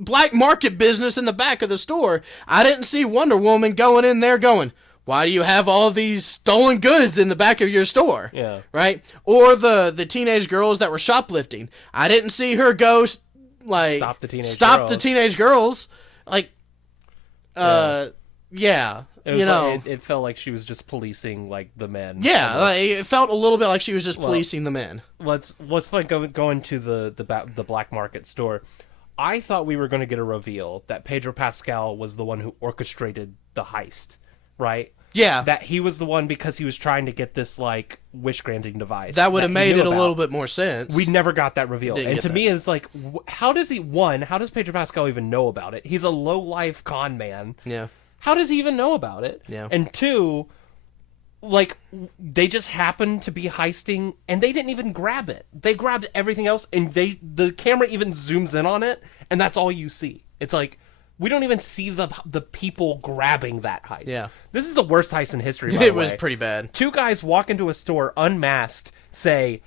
black market business in the back of the store. I didn't see Wonder Woman going in there going, why do you have all these stolen goods in the back of your store? Yeah. Right? Or the teenage girls that were shoplifting. I didn't see her go, like, Stop the teenage girls. Like, yeah. It was you know. like, it felt like she was just policing, like, the men. Yeah, like, it felt a little bit like she was just policing the men. What's fun going to the black market store, I thought we were going to get a reveal that Pedro Pascal was the one who orchestrated the heist, right? Yeah. That he was the one because he was trying to get this, like, wish-granting device. That would have made it a about. little bit more sense. We never got that reveal. Didn't and get to me, it's like, how does Pedro Pascal even know about it? He's a low-life con man. Yeah. How does he even know about it? Yeah. And 2, like, they just happened to be heisting, and they didn't even grab it. They grabbed everything else, and the camera even zooms in on it, and that's all you see. It's like, we don't even see the people grabbing that heist. Yeah. This is the worst heist in history, by It the way. was pretty bad. 2 guys walk into a store unmasked, say,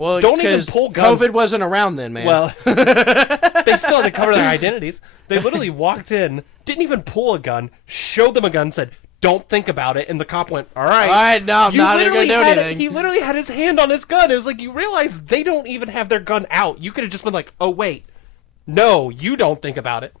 Well, don't even pull guns. COVID wasn't around then, man. Well, they still had to cover their identities. They literally walked in, didn't even pull a gun, showed them a gun, said, don't think about it, and the cop went, all right, no, I'm not even going to do anything. He literally had his hand on his gun. It was like, you realize they don't even have their gun out. You could have just been like, oh, wait, No, you don't think about it.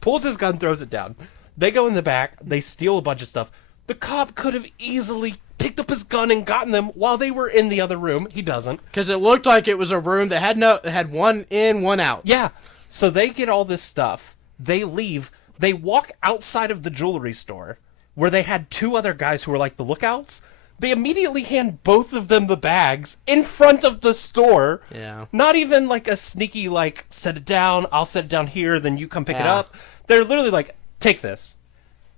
Pulls his gun, throws it down. They go in the back. They steal a bunch of stuff. The cop could have easily picked up his gun and gotten them while they were in the other room. He doesn't. Because it looked like it was a room that had one in, one out. Yeah. So they get all this stuff. They leave. They walk outside of the jewelry store where they had two other guys who were like the lookouts. They immediately hand both of them the bags in front of the store. Yeah. Not even like a sneaky, like, set it down, I'll set it down here, then you come pick it up. They're literally like, take this.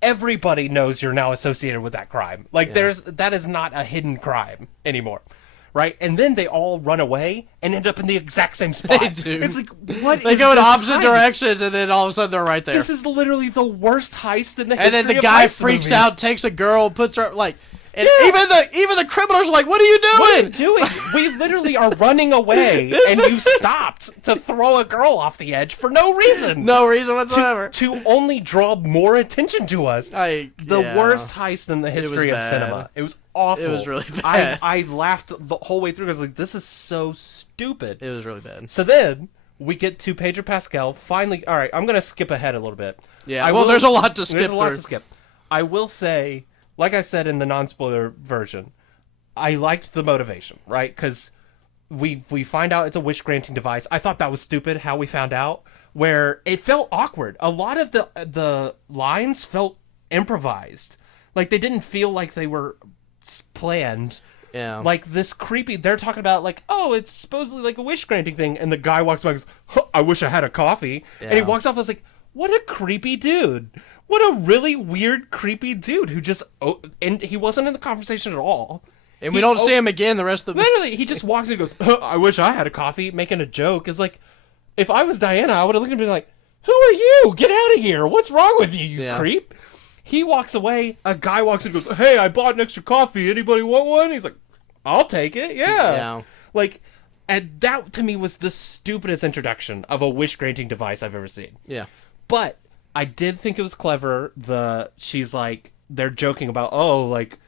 Everybody knows you're now associated with that crime. Like, that is not a hidden crime anymore. Right? And then they all run away and end up in the exact same spot. They do. It's like, what They is go in this opposite heist? directions, and then all of a sudden they're right there. This is literally the worst heist in the and history then the of guy heist freaks movies. out, takes a girl, puts her like, and even the criminals are like, "What are you doing? What are you doing? We literally are running away, and you stopped to throw a girl off the edge for no reason. No reason whatsoever. To only draw more attention to us. The worst heist in the history of bad. cinema. It was awful. It was really bad. I laughed the whole way through. I was like, this is so stupid. It was really bad. So then we get to Pedro Pascal. Finally, all right, I'm going to skip ahead a little bit. Yeah, there's a lot to skip There's a lot through. to skip. I will say, like I said in the non-spoiler version, I liked the motivation, right? Because we find out it's a wish-granting device. I thought that was stupid how we found out, where it felt awkward. A lot of the lines felt improvised. Like, they didn't feel like they were planned. Yeah. Like, this creepy... They're talking about, like, oh, it's supposedly like a wish-granting thing, and the guy walks by and goes, huh, I wish I had a coffee. Yeah. And he walks off, I was like, what a creepy dude. What a really weird, creepy dude who just... Oh, and he wasn't in the conversation at all. And we don't see him again the rest of the... Literally, he just walks in and goes, huh, I wish I had a coffee, making a joke. It's like, if I was Diana, I would have looked at him and been like, who are you? Get out of here. What's wrong with you, you creep? He walks away. A guy walks in and goes, hey, I bought an extra coffee. Anybody want one? He's like, I'll take it. Yeah. Like, and that to me was the stupidest introduction of a wish-granting device I've ever seen. Yeah. But I did think it was clever. She's like, they're joking about, oh, like,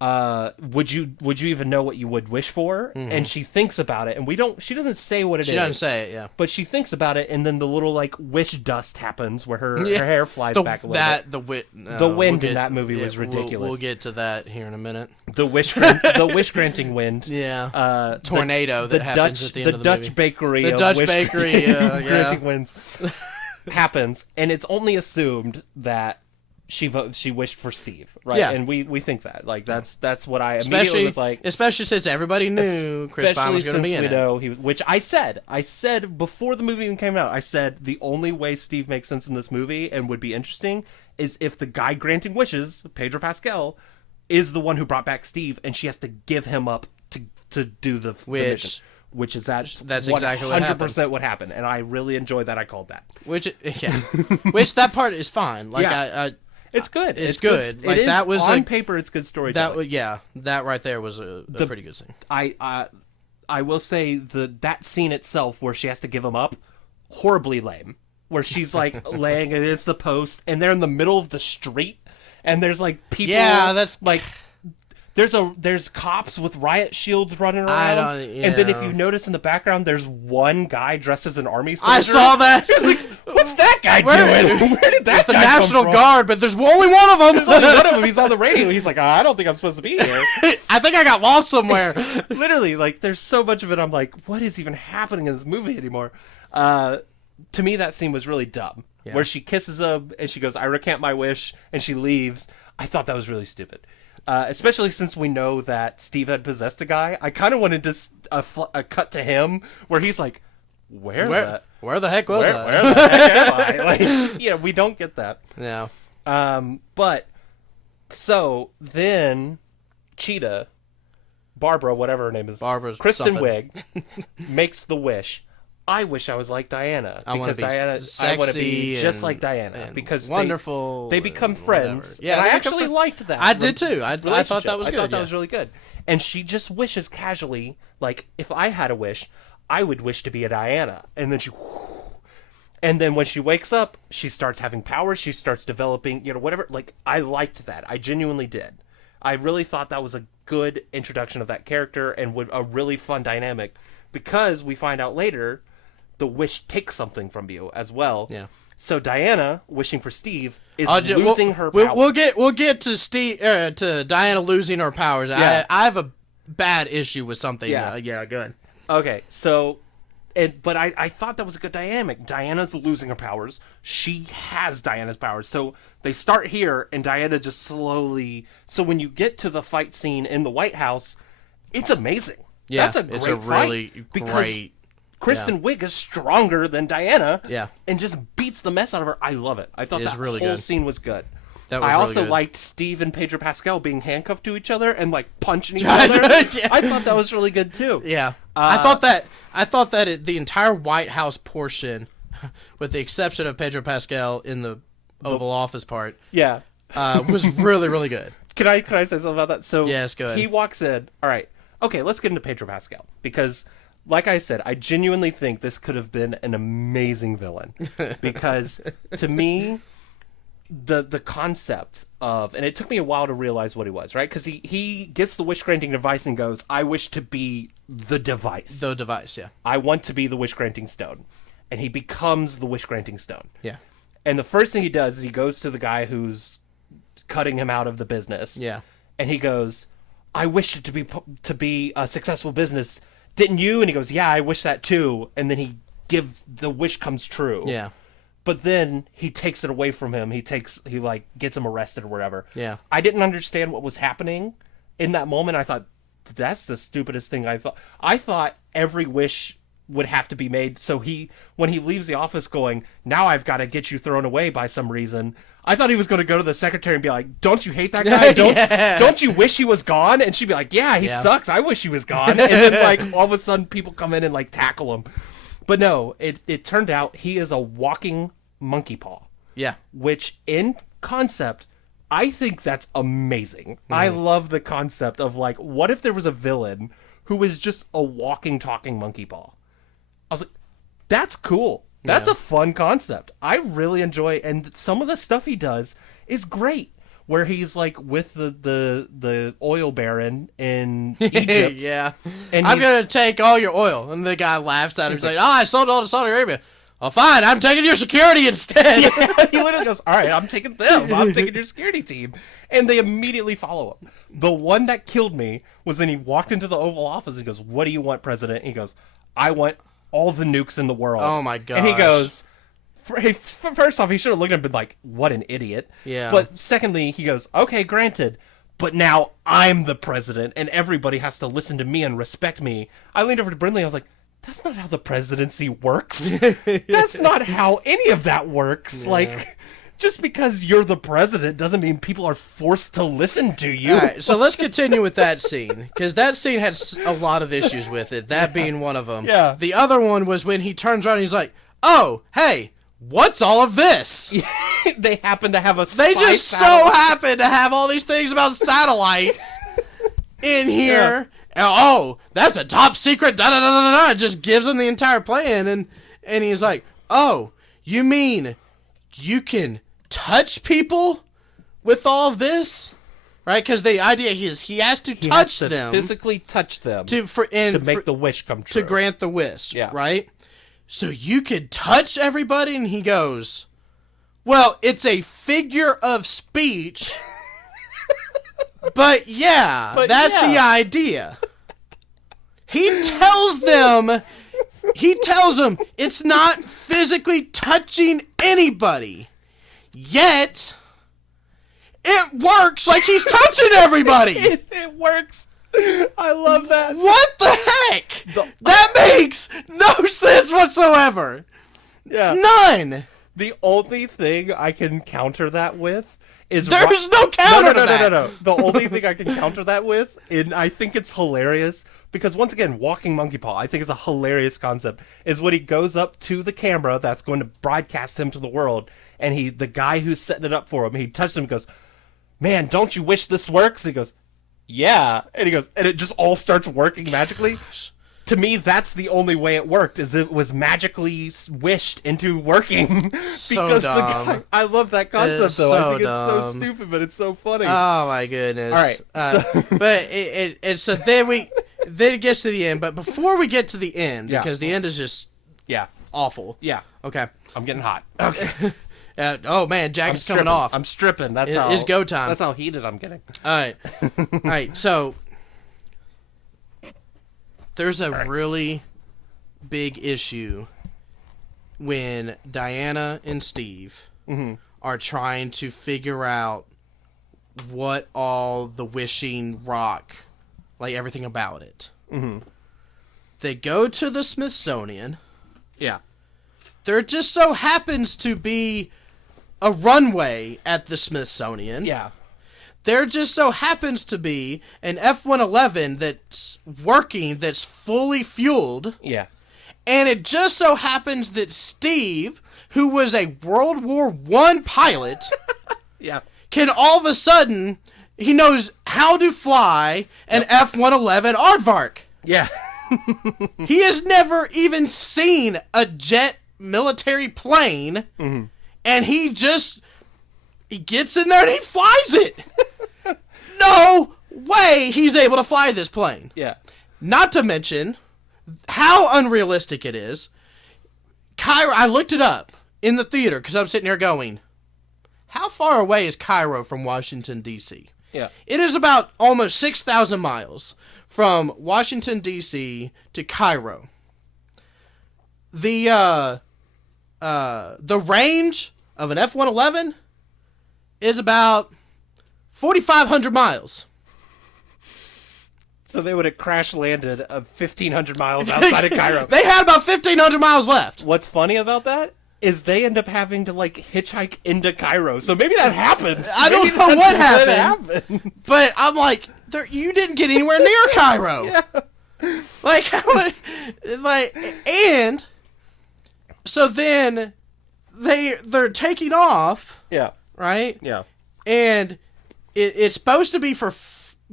would you even know what you would wish for? Mm-hmm. And she thinks about it, and she doesn't say what it is. She doesn't say it, yeah. But she thinks about it, and then the little, like, wish dust happens where her hair flies back a little bit. The wind in that movie was ridiculous. We'll get to that here in a minute. The wish granting wind. Yeah. Tornado that happens at the end of the Dutch movie. Bakery. The Dutch Bakery, granting winds happens, and it's only assumed that she wished for Steve, right? Yeah. And we think that. Like, that's what I immediately was like. Especially since everybody knew Chris Pine was going to be in it. Which I said before the movie even came out, I said the only way Steve makes sense in this movie and would be interesting is if the guy granting wishes, Pedro Pascal, is the one who brought back Steve, and she has to give him up to do the mission. Which is that's exactly 100% what happened, and I really enjoyed that. I called that. Which that part is fine. Like it's good. It's good. Like, that was on paper. It's good storytelling. That right there was a pretty good scene. I will say that scene itself where she has to give him up, horribly lame. Where she's like laying against the post, and they're in the middle of the street, and there's like people. Yeah, that's like. There's cops with riot shields running around, and then if you notice in the background, there's one guy dressed as an army soldier. I saw that. It's like, what's that guy doing? Where did that? It's the National Guard, but there's only one of them. There's only one of them. He's on the radio. He's like, I don't think I'm supposed to be here. I think I got lost somewhere. Literally, like, there's so much of it. I'm like, what is even happening in this movie anymore? To me, that scene was really dumb. Yeah. Where she kisses him and she goes, I recant my wish, and she leaves. I thought that was really stupid. Especially since we know that Steve had possessed a guy. I kind of wanted to a cut to him where he's like, where the heck was I? Where the heck am I? Like, we don't get that. Yeah. But, so, then, Cheetah, Barbara, whatever her name is, Kristen Wiig, makes the wish. I wish I was like Diana. I want to be just like Diana. Because wonderful. They become friends. Yeah, and I actually liked that. I did too. I thought that was good. I thought that was really good. And she just wishes casually, like, if I had a wish, I would wish to be a Diana. And then and then when she wakes up, she starts having powers. She starts developing, whatever. Like, I liked that. I genuinely did. I really thought that was a good introduction of that character and a really fun dynamic, because we find out later the wish takes something from you as well. Yeah. So Diana, wishing for Steve, is We'll- losing her power. We'll get to Steve to Diana losing her powers. Yeah. I have a bad issue with something. Yeah. Yeah, go ahead. Okay, so, but I thought that was a good dynamic. Diana's losing her powers. She has Diana's powers. So they start here, and Diana just slowly. So when you get to the fight scene in the White House, it's amazing. Yeah, That's a great it's a really fight because great. Kristen Wiig is stronger than Diana. Yeah. and just beats the mess out of her. I love it. I thought It is that really whole good. scene was good. That was I really also good. liked Steve and Pedro Pascal being handcuffed to each other and like punching each other. I thought that was really good too. Yeah, I thought that the entire White House portion, with the exception of Pedro Pascal in the Oval Office part, Yeah. was really really good. Can I say something about that? So Yes, go ahead. He walks in. All right. Okay, let's get into Pedro Pascal because, like I said, I genuinely think this could have been an amazing villain because to me, the concept of, and it took me a while to realize what he was, right? Because he gets the wish granting device and goes, "I wish to be the device. The device, yeah, I want to be the wish granting stone," and he becomes the wish granting stone. yeah, And the first thing he does is he goes to the guy who's cutting him out of the business. yeah. And he goes, "I wished it to be a successful business, didn't you?" And he goes, "Yeah, I wish that too." And then the wish comes true. Yeah. But then he takes it away from him. He like gets him arrested or whatever. Yeah. I didn't understand what was happening in that moment. I thought that's the stupidest thing I thought. I thought every wish would have to be made. So when he leaves the office going, "Now I've got to get you thrown away by some reason," I thought he was going to go to the secretary and be like, "Don't you hate that guy? Don't you wish he was gone?" And she'd be like, "Yeah, he sucks. I wish he was gone." And then like all of a sudden people come in and like tackle him. But no, it turned out he is a walking monkey paw, Yeah. which in concept, I think that's amazing. I love the concept of like, what if there was a villain who was just a walking, talking monkey paw? I was like, that's cool. That's a fun concept. I really enjoy, and some of the stuff he does is great. Where he's like with the oil baron in Egypt. Yeah. And I'm he's- gonna take all your oil, and the guy laughs at him. He's like, I sold it all to Saudi Arabia. Oh, fine. I'm taking your security instead. He literally goes, "All right, I'm taking them. I'm taking your security team." And they immediately follow him. The one that killed me was when he walked into the Oval Office and goes, "What do you want, President?" And he goes, "I want all the nukes in the world." Oh, my And he gosh. goes, first off, he should have looked at him and been like, "What an idiot." Yeah. But secondly, he goes, "Okay, granted. But now I'm the president and everybody has to listen to me and respect me." I leaned over to Brindley. I was like, "That's not how the presidency works. That's not how any of that works. Like, just because you're the president doesn't mean people are forced to listen to you." All right, so let's continue with that scene, because that scene had a lot of issues with it, that being one of them. Yeah. The other one was when he turns around and he's like, "Oh, hey, what's all of this?" They happen to have a They spy just satellite. so happen to have all these things about satellites in here. Oh, that's a top secret. Da da da da da. It just gives him the entire plan, and he's like, "Oh, you mean you can touch people with all of this, right?" Because the idea is he has to He touch has to them physically touch them to make the wish come true. to grant the wish, Yeah. right? So you could touch everybody, and he goes, "Well, it's a figure of speech." But yeah, that's the idea. He tells them it's not physically touching anybody. Yet it works like he's touching everybody. It works. I love that. What the heck? That makes no sense whatsoever. Yeah. None. The only thing I can counter that with is There's no counter to that. No. The only thing I can counter that with, and I think it's hilarious, because once again, walking monkey paw, I think is a hilarious concept, is when he goes up to the camera that's going to broadcast him to the world, and the guy who's setting it up for him, he touches him and goes, "Man, don't you wish this works?" He goes, "Yeah." And he goes, and it just all starts working magically. To me, that's the only way it worked, is it was magically wished into working. So because dumb. the guy, I love that concept, It's though. so I think it's so dumb. stupid, but it's so funny. Oh my goodness! All right, but so then it gets to the end. But before we get to the end, Yeah. because the end is just yeah. awful. Yeah. Okay. I'm getting hot. Okay. Oh man, jacket's coming off. I'm stripping. It's go time. That's how heated I'm getting. All right. So there's a really big issue when Diana and Steve are trying to figure out what all the wishing rock, like everything about it. Mm-hmm. They go to the Smithsonian. Yeah. There just so happens to be a runway at the Smithsonian. Yeah. There just so happens to be an F-111 that's working, that's fully fueled. Yeah. And it just so happens that Steve, who was a World War I pilot, Yeah. can all of a sudden, he knows how to fly an F-111 aardvark. Yeah. He has never even seen a jet military plane, and he gets in there and he flies it. No way he's able to fly this plane. Yeah. Not to mention how unrealistic it is. Cairo, I looked it up in the theater because I'm sitting here going, how far away is Cairo from Washington, D.C.? Yeah. It is about almost 6,000 miles from Washington, D.C. to Cairo. The range of an F-111 is about 4,500 miles. So they would have crash landed 1,500 miles outside of Cairo. They had about 1,500 miles left. What's funny about that is they end up having to like hitchhike into Cairo. So maybe that happened. I don't Maybe know that's what happened. But I'm like, you didn't get anywhere near Cairo. Yeah. And so then they're taking off, Yeah. right? Yeah. And it's supposed to be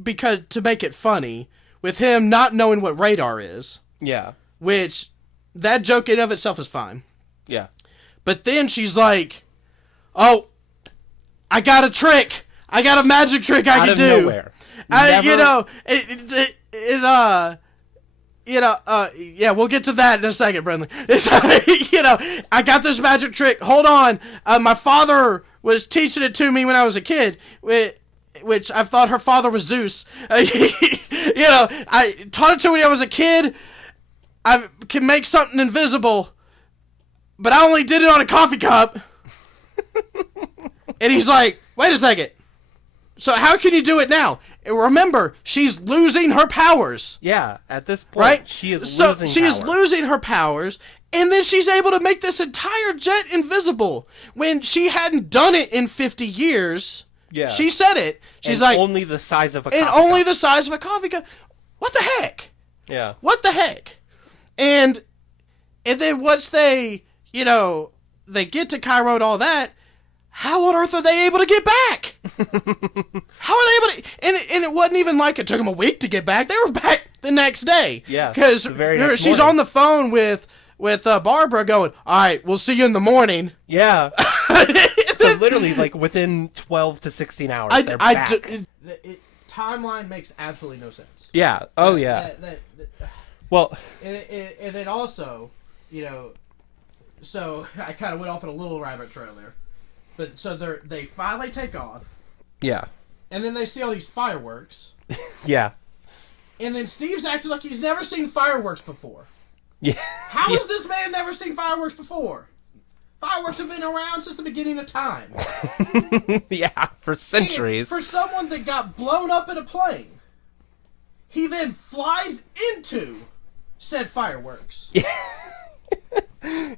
because to make it funny with him not knowing what radar is, Yeah. which that joke in of itself is fine. Yeah. But then she's like, "Oh, I got a trick. I got a magic trick I can do." Out of nowhere. Yeah, we'll get to that in a second, Brendan. It's I got this magic trick. Hold on. My father was teaching it to me when I was a kid, which I thought her father was Zeus. I taught it to me when I was a kid. I can make something invisible, but I only did it on a coffee cup. And he's like, wait a second. So how can you do it now? And remember, she's losing her powers. Yeah. At this point, Right? she is so losing she's power. losing her powers, and then she's able to make this entire jet invisible when she hadn't done it in 50 years. Yeah. She said it. She's And like, only the size of a and coffee only cup. the size of a coffee cup. What the heck? Yeah. What the heck? And then once they get to Cairo and all that, how on earth are they able to get back? How are they able to? And it wasn't even like it took them a week to get back. They were back the next day. Yeah, because the very next she's morning. on the phone with Barbara, going, "All right, we'll see you in the morning." Yeah. So literally, like within 12 to 16 hours, they're back. Timeline makes absolutely no sense. Yeah. Oh yeah. Well. And then also, so I kind of went off on a little rabbit trail there. But so they finally take off, Yeah. and then they see all these fireworks, Yeah. and then Steve's acting like he's never seen fireworks before. Yeah. How has this man never seen fireworks before? Fireworks have been around since the beginning of time. Yeah. For centuries. And for someone that got blown up in a plane, he then flies into said fireworks.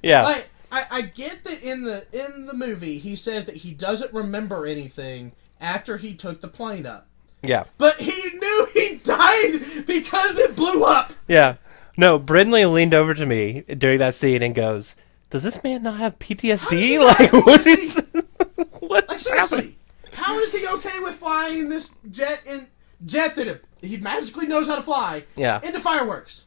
Yeah. Like, I get that in the movie he says that he doesn't remember anything after he took the plane up. Yeah. But he knew he died because it blew up. Yeah. No, Brindley leaned over to me during that scene and goes, "Does this man not have PTSD? Like, what is what's happening?" How is he okay with flying this jet that he magically knows how to fly into fireworks?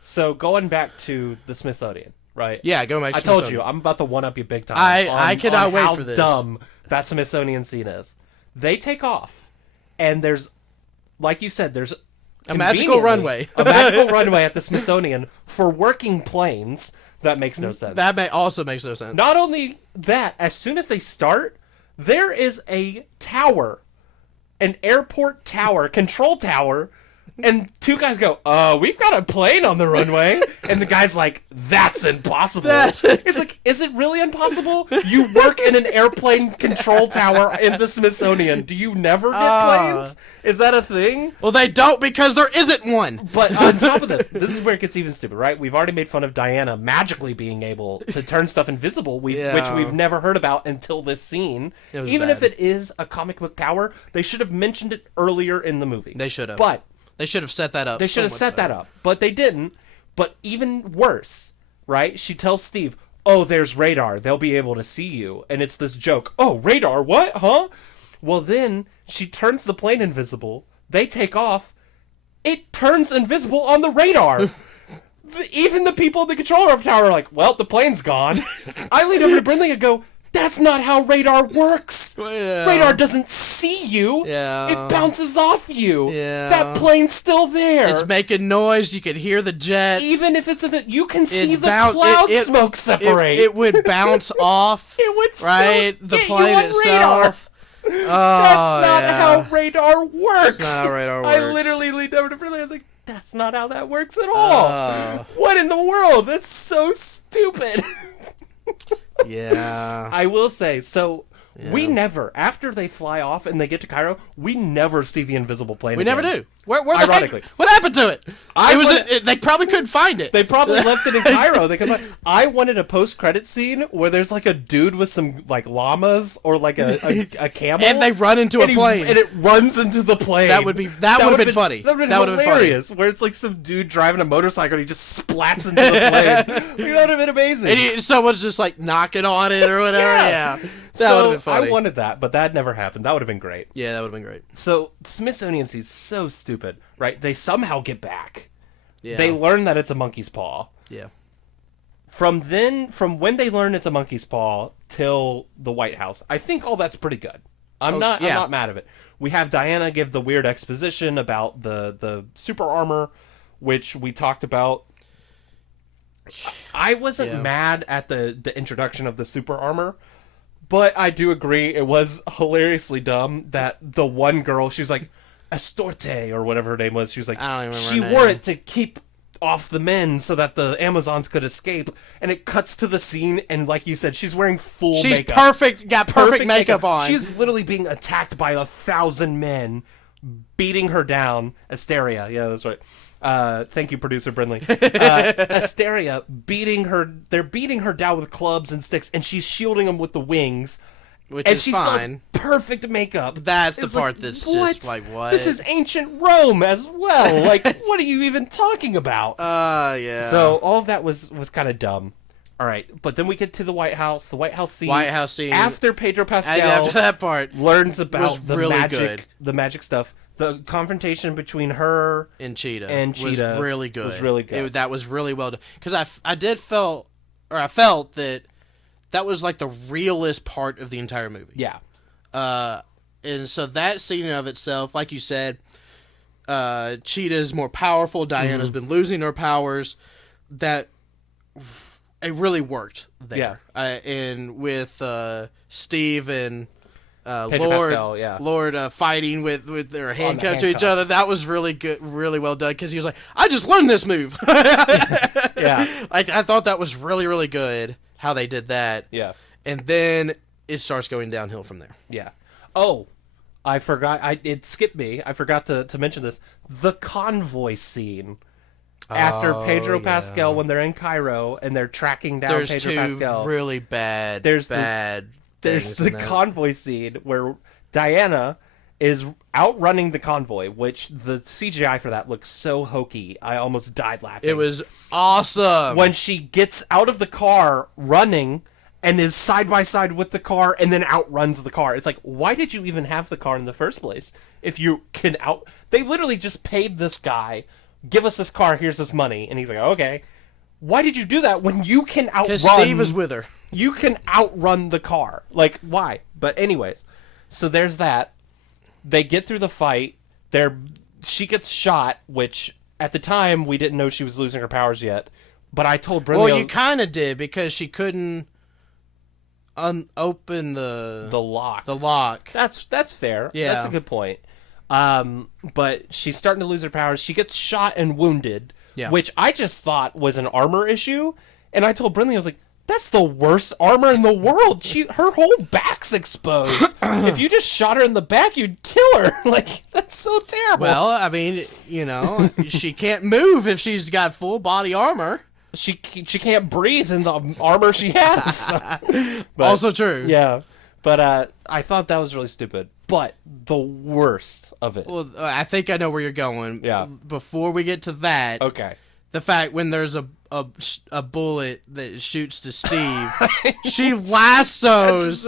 So going back to the Smithsonian, right? Yeah, go back to I told you, I'm about to one-up you big time. I cannot wait for this. How dumb that Smithsonian scene is. They take off, and there's, like you said, there's A magical conveniently, runway. a magical runway at the Smithsonian for working planes. That makes no sense. Also makes no sense. Not only that, as soon as they start, there is a tower, an airport tower, control tower, and two guys go, we've got a plane on the runway. And the guy's like, that's impossible. It's like, is it really impossible? You work in an airplane control tower in the Smithsonian. Do you never get planes? Is that a thing? Well, they don't because there isn't one. But on top of this is where it gets even stupid, right? We've already made fun of Diana magically being able to turn stuff invisible, which we've never heard about until this scene. Even if it is a comic book power, they should have mentioned it earlier in the movie. They should have. But they should have set that up. They should have set that up, but they didn't. But even worse, right? She tells Steve, oh, there's radar. They'll be able to see you. And it's this joke. Oh, radar? What? Huh? Well, then she turns the plane invisible. They take off. It turns invisible on the radar. Even the people in the control room tower are like, well, the plane's gone. I lean over to Brindley and go, that's not how radar works. Yeah. Radar doesn't see you. Yeah. It bounces off you. Yeah. That plane's still there. It's making noise. You can hear the jets. Even if you can see the cloud smoke separate. It would bounce off. It would still right? The get plane you on itself. Radar. That's not how radar works. That's not how radar works. I literally leaned over to Brinley. I was like, that's not how that works at all. What in the world? That's so stupid. Yeah. I will say, so we never, after they fly off and they get to Cairo, we never see the invisible plane again. Never do. Where Ironically. what happened to it? They probably couldn't find it. They probably left it in Cairo. I wanted a post-credit scene where there's like a dude with some like llamas or like a camel, and they run into a plane, and it runs into the plane. That would have been funny. That would have been hilarious. Where it's like some dude driving a motorcycle and he just splats into the plane. That would have been amazing. And someone's just like knocking on it or whatever. Yeah. That would have been funny. I wanted that, but that never happened. That would have been great. Yeah, that would have been great. So Smithsonian Sea's so stupid, right? They somehow get back. Yeah. They learn that it's a monkey's paw. Yeah. From when they learn it's a monkey's paw till the White House, I think all that's pretty good. I'm not mad at it. We have Diana give the weird exposition about the super armor, which we talked about. I wasn't mad at the introduction of the super armor. But I do agree, it was hilariously dumb that the one girl, she's like, Astorte, or whatever her name was, she was like, I don't even she remember wore her name. it to keep off the men so that the Amazons could escape, and it cuts to the scene, and like you said, she's wearing full makeup. Got perfect makeup on. She's literally being attacked by 1,000 men, beating her down. Asteria, yeah, that's right. Thank you, producer Brindley. Asteria they're beating her down with clubs and sticks, and she's shielding them with the wings. Which is she fine. still has perfect makeup. That's the part that's just like, what? This is ancient Rome as well. Like, what are you even talking about? Yeah. So all of that was kind of dumb. All right, but then we get to the White House. The White House scene. After Pedro Pascal after that part learns about the really magic stuff. The confrontation between her and Cheetah was really good. Was really good. That was really well done. Because I felt that was like the realest part of the entire movie. Yeah. And so that scene of itself, like you said, Cheetah's more powerful. Diana's been losing her powers. That it really worked there. Yeah. And with Steve and Lord fighting with their handcuffed to each other. That was really good, really well done. Because he was like, "I just learned this move." Yeah, I thought that was really, really good how they did that. Yeah, and then it starts going downhill from there. Yeah. Oh, I forgot. It skipped me. I forgot to mention this. The convoy scene. After Pedro Pascal, when they're in Cairo and they're tracking down Pedro Pascal. There's really bad. There's the convoy scene where Diana is outrunning the convoy, which the CGI for that looks so hokey. I almost died laughing. It was awesome. When she gets out of the car running and is side by side with the car and then outruns the car. It's like, why did you even have the car in the first place? If you can They literally just paid this guy, give us this car, here's this money. And he's like, okay. Why did you do that when you can outrun... Because Steve is with her. You can outrun the car. Like, why? But anyways, so there's that. They get through the fight. They're she gets shot, which at the time we didn't know she was losing her powers yet. But I told Brinley, well, you kind of did because she couldn't open the lock. The lock. That's fair. Yeah, that's a good point. But she's starting to lose her powers. She gets shot and wounded, which I just thought was an armor issue. And I told Brinley, I was like, that's the worst armor in the world. Her whole back's exposed. If you just shot her in the back, you'd kill her. Like, that's so terrible. Well, I mean, she can't move if she's got full body armor. She can't breathe in the armor she has. But, also true. Yeah. But I thought that was really stupid. But the worst of it. Well, I think I know where you're going. Yeah. Before we get to that. Okay. The fact when there's a bullet that shoots to Steve, she lassos,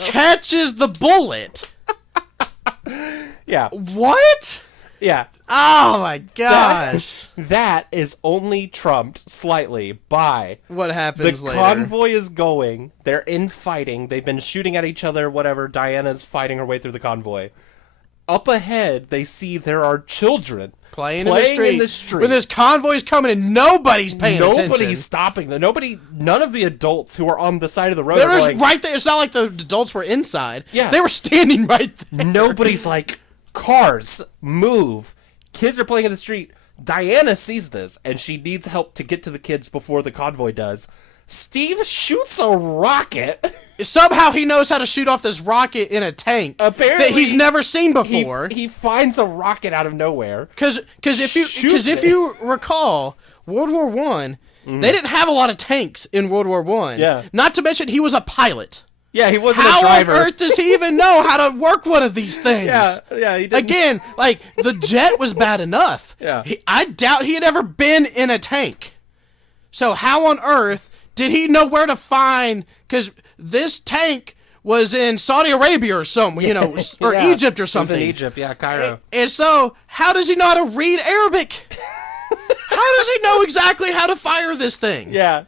catches the bullet. Yeah. What? Yeah. Oh my gosh. That is only trumped slightly by what happens the later. convoy is going. They're in fighting. They've been shooting at each other, whatever. Diana's fighting her way through the convoy. Up ahead, they see there are children playing in the street. When this convoy's coming and nobody's paying attention. Nobody's stopping them. None of the adults who are on the side of the road They're are just going, right there. It's not like the adults were inside. Yeah. They were standing right there. Nobody's like, cars, move. Kids are playing in the street. Diana sees this, and she needs help to get to the kids before the convoy does. Steve shoots a rocket. Somehow he knows how to shoot off this rocket in a tank Apparently, that he's never seen before. He finds a rocket out of nowhere. Because if you recall, World War I, they didn't have a lot of tanks in World War I. Yeah. Not to mention he was a pilot. Yeah, he wasn't a driver. How on earth does he even know how to work one of these things? Yeah, he didn't. Again, like, the jet was bad enough. Yeah. I doubt he had ever been in a tank. So how on earth did he know where to find... Because this tank was in Saudi Arabia or something, or Egypt or something. It was in Egypt, yeah, Cairo. And so, how does he know how to read Arabic? How does he know exactly how to fire this thing? Yeah.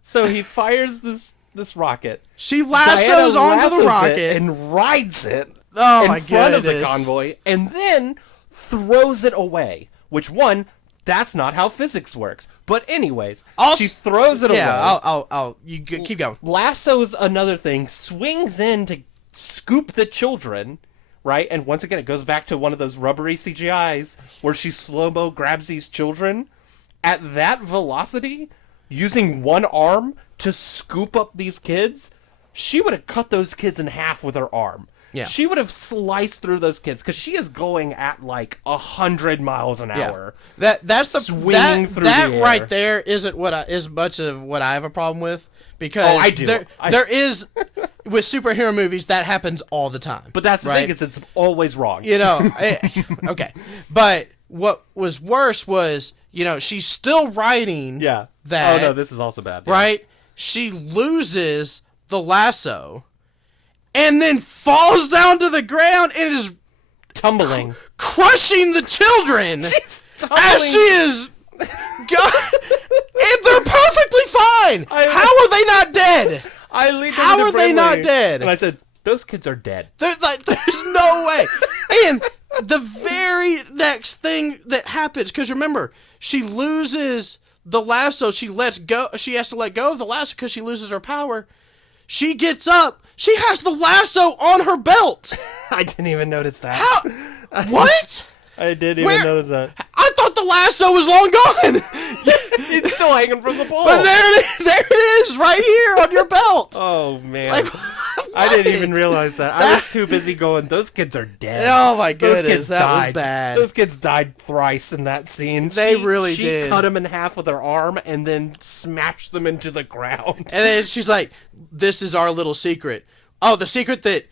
So he fires this rocket. She lassos onto the rocket and rides it in front of the convoy, and then throws it away. Which, one, that's not how physics works. But anyways, she throws it away. Yeah, you keep going. Lassos another thing, swings in to scoop the children, right? And once again, it goes back to one of those rubbery CGIs where she slow-mo grabs these children. At that velocity, using one arm to scoop up these kids, she would have cut those kids in half with her arm. Yeah. She would have sliced through those kids because she is going at like 100 miles an hour. That's the swinging through that the air. right there isn't as much of what I have a problem with because I do. There is with superhero movies that happens all the time. But that's the thing is it's always wrong. Okay. But what was worse was she's still riding. Yeah. That. Oh no, this is also bad. Yeah. Right. She loses the lasso. And then falls down to the ground and is tumbling, crushing the children. She's tumbling. As she is. God, and they're perfectly fine. How are they not dead? How are they not dead? And I said, "Those kids are dead." There's no way. And the very next thing that happens, because remember, she loses the lasso. She lets go. She has to let go of the lasso because she loses her power. She gets up. She has the lasso on her belt. I didn't even notice that. How? What? I didn't even notice that. I thought the lasso was long gone. It's still hanging from the pole. But there it is, right here on your belt. Oh, man. I didn't even realize that. I was too busy going, those kids are dead. Oh, my goodness. Those kids that died. was bad. Those kids died thrice in that scene. They really did. She cut them in half with her arm and then smashed them into the ground. And then she's like, this is our little secret. Oh, the secret that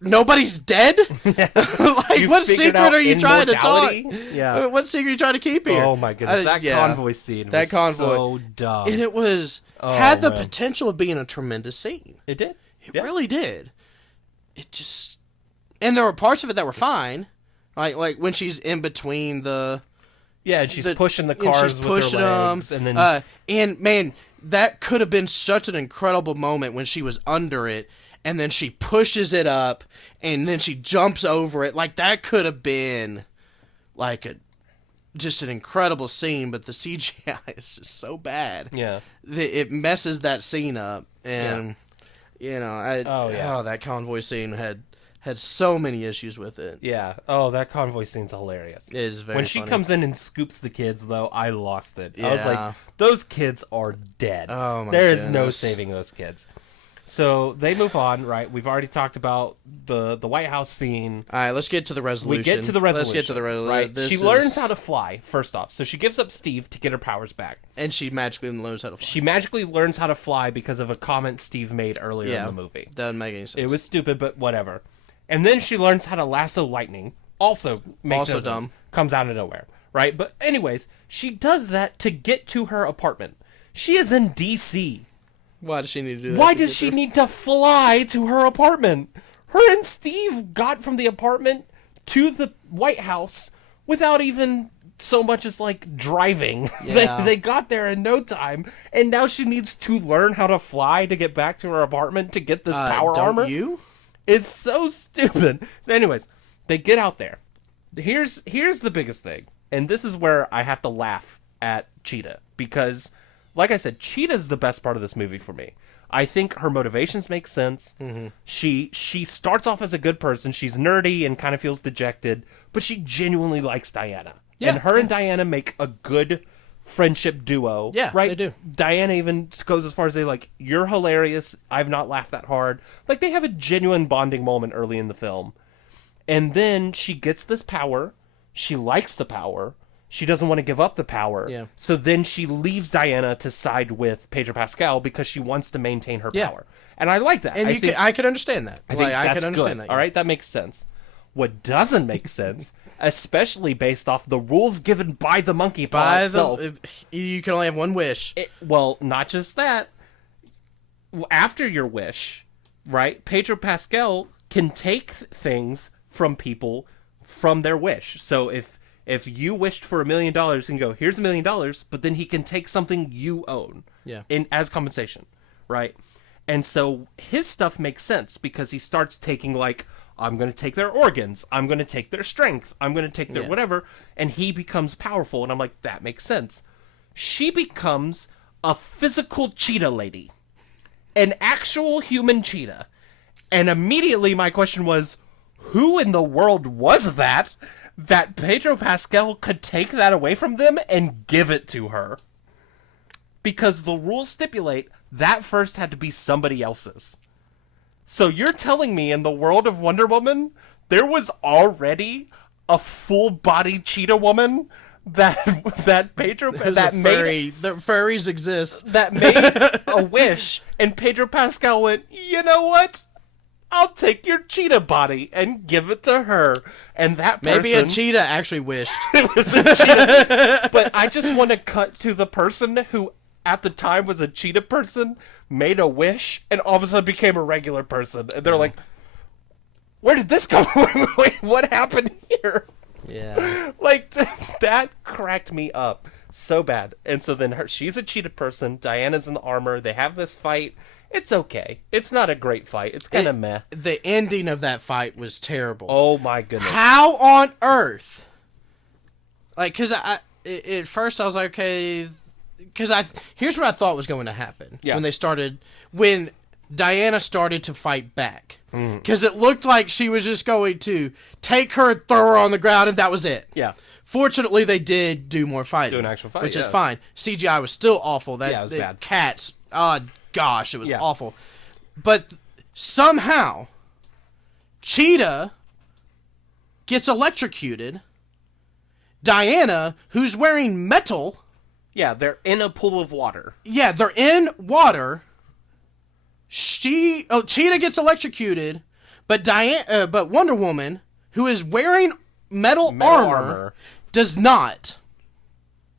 nobody's dead? Like, what secret are you trying to talk? Yeah. What secret are you trying to keep here? Oh, my goodness. That convoy scene was so dumb. And it was, had the potential of being a tremendous scene. It did. It really did. It just, and there were parts of it that were fine. Like when she's in between the... Yeah, and she's pushing the cars with her legs. And then... and, man, that could have been such an incredible moment when she was under it. and then she pushes it up, and then she jumps over it. Like, that could have been, like, just an incredible scene, but the CGI is just so bad. Yeah. It messes that scene up, and, that convoy scene had so many issues with it. Yeah. Oh, that convoy scene's hilarious. It is very When she funny. comes in and scoops the kids, though, I lost it. I was Yeah. like, those kids are dead. Oh, my There is no goodness. saving those kids. So they move on, right? We've already talked about the White House scene. All right, let's get to the resolution. We get to the resolution. Let's get to the resolution. Right? She learns how to fly, first off. So she gives up Steve to get her powers back. And she magically learns how to fly. She magically learns how to fly because of a comment Steve made earlier in the movie. Doesn't make any sense. It was stupid, but whatever. And then she learns how to lasso lightning. Also makes no dumb. sense. Comes out of nowhere, right? But anyways, she does that to get to her apartment. She is in D.C. Why does she need to do that? Why does she need to fly to her apartment? Her and Steve got from the apartment to the White House without even so much as, like, driving. Yeah. They got there in no time, and now she needs to learn how to fly to get back to her apartment to get this power armor. You? It's so stupid. So anyways, they get out there. Here's the biggest thing, and this is where I have to laugh at Cheetah, because, like I said, Cheetah's the best part of this movie for me. I think her motivations make sense. Mm-hmm. She starts off as a good person. She's nerdy and kind of feels dejected, but she genuinely likes Diana. Yeah. And her and Diana make a good friendship duo. Yeah, right? they do. Diana even goes as far as say, like, you're hilarious. I've not laughed that hard. Like, they have a genuine bonding moment early in the film. And then she gets this power. She likes the power. She doesn't want to give up the power. Yeah. So then she leaves Diana to side with Pedro Pascal because she wants to maintain her Yeah. power. And I like that. And I could understand that. I think I that's could understand good. that. All right, that makes sense. What doesn't make sense, especially based off the rules given by the monkey paw itself. You can only have one wish. Well, not just that. After your wish, right, Pedro Pascal can take things from people from their wish. So if you wished for $1 million, he can go, here's $1 million, but then he can take something you own as compensation, right? And so his stuff makes sense because he starts taking, like, I'm going to take their organs, I'm going to take their strength, I'm going to take their whatever, and he becomes powerful, and I'm like, that makes sense. She becomes a physical cheetah lady, an actual human cheetah, and immediately my question was, who in the world was that Pedro Pascal could take that away from them and give it to her? Because the rules stipulate that first had to be somebody else's. So you're telling me in the world of Wonder Woman, there was already a full-bodied cheetah woman that Pedro that made The furries exist. that made a wish, and Pedro Pascal went, you know what? I'll take your cheetah body and give it to her. And that person... Maybe a cheetah actually wished. It was a cheetah. But I just want to cut to the person who, at the time, was a cheetah person, made a wish, and all of a sudden became a regular person. And they're like, where did this come from? Wait, what happened here? Yeah. Like, that cracked me up so bad. And so then she's a cheetah person. Diana's in the armor. They have this fight. It's okay. It's not a great fight. It's kind of meh. The ending of that fight was terrible. Oh my goodness. How on earth? Like, because at first I was like, okay, because here's what I thought was going to happen when Diana started to fight back. Because it looked like she was just going to take her, throw her on the ground, and that was it. Yeah. Fortunately, they did do more fighting. Do an actual fight, which is yeah. fine. CGI was still awful. It was bad. Cats, oh gosh, it was Yeah. awful. But somehow, Cheetah gets electrocuted. Diana, who's wearing metal... Yeah, they're in a pool of water. Yeah, they're in water. Cheetah gets electrocuted, but Wonder Woman, who is wearing metal armor, does not.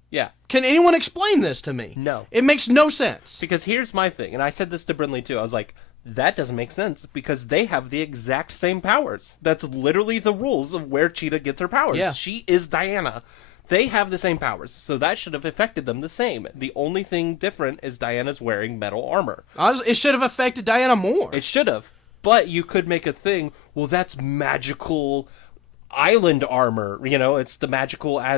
Yeah. Can anyone explain this to me? No. It makes no sense. Because here's my thing, and I said this to Brindley too. I was like, that doesn't make sense because they have the exact same powers. That's literally the rules of where Cheetah gets her powers. Yeah. She is Diana. They have the same powers, so that should have affected them the same. The only thing different is Diana's wearing metal armor. It should have affected Diana more. It should have, But you could make a thing, well, that's magical island armor. You know, it's the magical, I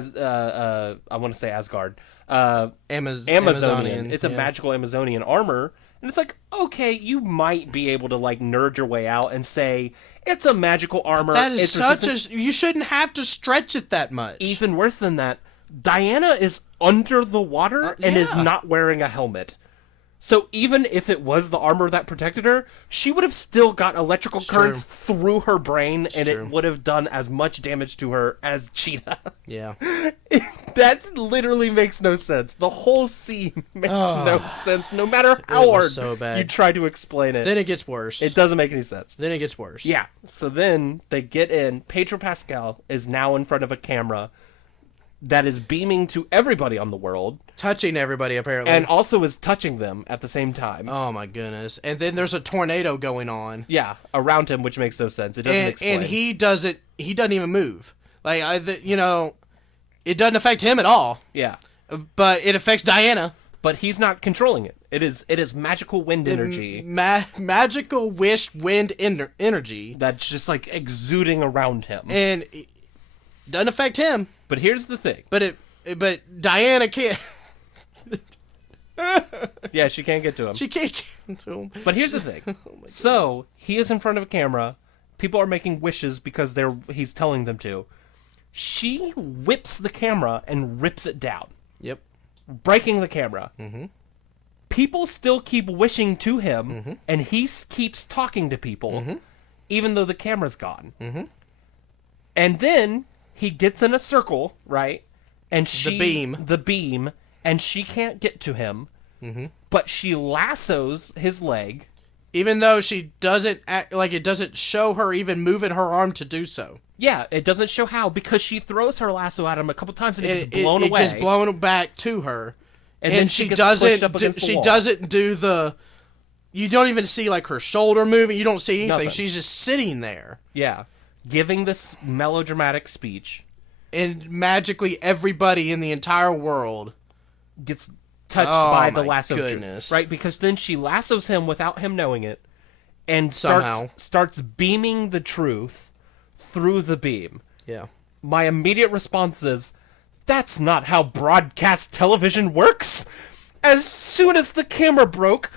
want to say Asgard. Amazonian. It's a magical Amazonian armor. And it's like, okay, you might be able to, like, nerd your way out and say, it's a magical armor. That is you shouldn't have to stretch it that much. Even worse than that, Diana is under the water and is not wearing a helmet. So even if it was the armor that protected her, she would have still got electrical currents through her brain, it would have done as much damage to her as Cheetah. Yeah. That literally makes no sense. The whole scene makes no sense, no matter how hard you try to explain it. Then it gets worse. It doesn't make any sense. Then it gets worse. Yeah. So then they get in. Pedro Pascal is now in front of a camera that is beaming to everybody on the world. Touching everybody, apparently. And also is touching them at the same time. Oh, my goodness. And then there's a tornado going on. Yeah, around him, which makes no sense. It doesn't explain. And he doesn't even move. Like, it doesn't affect him at all. Yeah. But it affects Diana. But he's not controlling it. It is magical wind energy. Magical wind energy. That's just, like, exuding around him. And it doesn't affect him. But here's the thing. But Diana can't. Yeah, she can't get to him. She can't get to him. But here's the thing. So he is in front of a camera. People are making wishes because he's telling them to. She whips the camera and rips it down. Yep. Breaking the camera. Mm-hmm. People still keep wishing to him, mm-hmm. and he keeps talking to people, mm-hmm. even though the camera's gone. Mm-hmm. And then he gets in a circle, right? And the beam, and she can't get to him, mm-hmm. but she lassos his leg. Even though she doesn't act, like it doesn't show her even moving her arm to do so. Yeah, it doesn't show how, because she throws her lasso at him a couple times and it gets blown away. It gets blown back to her. And then she gets pushed up against the wall. Doesn't do the... You don't even see, like, her shoulder moving. You don't see anything. Nothing. She's just sitting there. Yeah. Giving this melodramatic speech. And magically everybody in the entire world gets touched by the lasso goodness. Tree, right? Because then she lassos him without him knowing it and Somehow. starts beaming the truth through the beam. Yeah. My immediate response is, that's not how broadcast television works. As soon as the camera broke,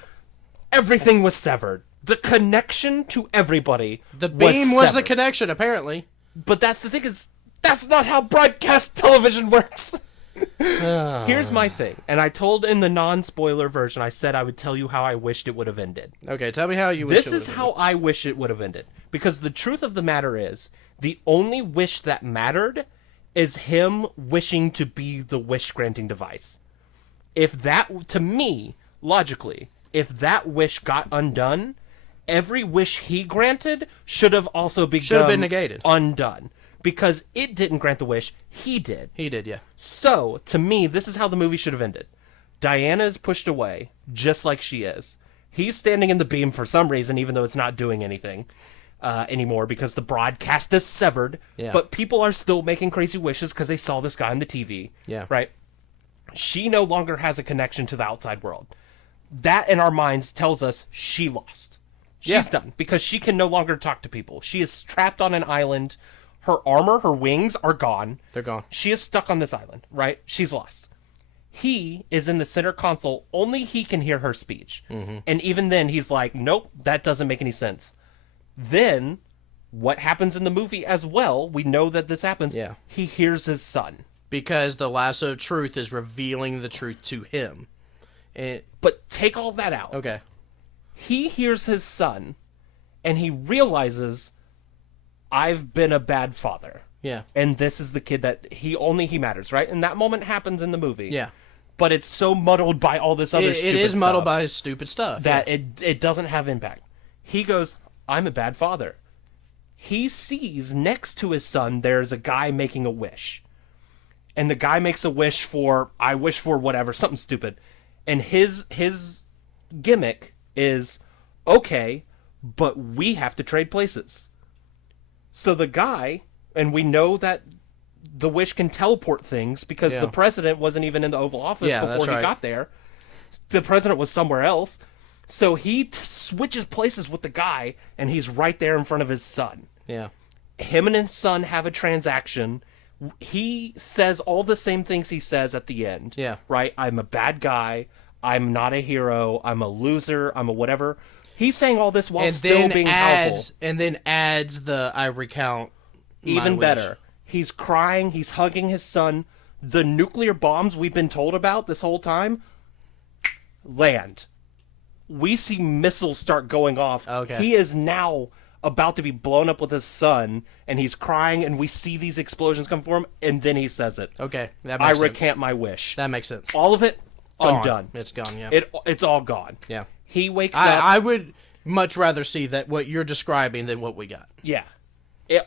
everything was severed. The connection to everybody The beam was the severed. connection, apparently. But that's the thing is, that's not how broadcast television works. Here's my thing. And I told in the non-spoiler version, I said I would tell you how I wished it would have ended. Okay, tell me how you wish it would have ended. This is how I wish it would have ended. Because the truth of the matter is, the only wish that mattered is him wishing to be the wish-granting device. If that, to me, logically, if that wish got undone, every wish he granted should have also been negated. Undone. Because it didn't grant the wish, he did. He did, yeah. So, to me, this is how the movie should have ended. Diana is pushed away, just like she is. He's standing in the beam for some reason, even though it's not doing anything anymore, because the broadcast is severed. Yeah. But people are still making crazy wishes because they saw this guy on the TV. Yeah. Right? She no longer has a connection to the outside world. That, in our minds, tells us she lost. She's done, because she can no longer talk to people. She is trapped on an island. Her armor, her wings are gone. They're gone. She is stuck on this island, right? She's lost. He is in the center console. Only he can hear her speech. Mm-hmm. And even then, he's like, nope, that doesn't make any sense. Then, what happens in the movie as well, we know that this happens. Yeah. He hears his son. Because the lasso of truth is revealing the truth to him. But take all that out. Okay. He hears his son, and he realizes, I've been a bad father. Yeah. And this is the kid that he matters, right? And that moment happens in the movie. Yeah. But it's so muddled by all this other stupid stuff. It is muddled by stupid stuff. That it doesn't have impact. He goes, I'm a bad father. He sees next to his son, there's a guy making a wish. And the guy makes a wish for, I wish for whatever, something stupid. And his gimmick is, okay, but we have to trade places. So the guy, and we know that the wish can teleport things because the president wasn't even in the Oval Office before he got there. The president was somewhere else. So he switches places with the guy, and he's right there in front of his son. Yeah. Him and his son have a transaction. He says all the same things he says at the end. Yeah. Right? I'm a bad guy. I'm not a hero. I'm a loser. I'm a whatever. He's saying all this while still being powerful. And then adds the I recount my Even wish. better. He's crying. He's hugging his son. The nuclear bombs we've been told about this whole time land. We see missiles start going off. Okay. He is now about to be blown up with his son, and he's crying, and we see these explosions come for him, and then he says it. Okay, that I makes sense. recant my wish. That makes sense. All of it, Gone. undone. It's gone, yeah. It's all gone. Yeah. He wakes up. I would much rather see that what you're describing than what we got. Yeah.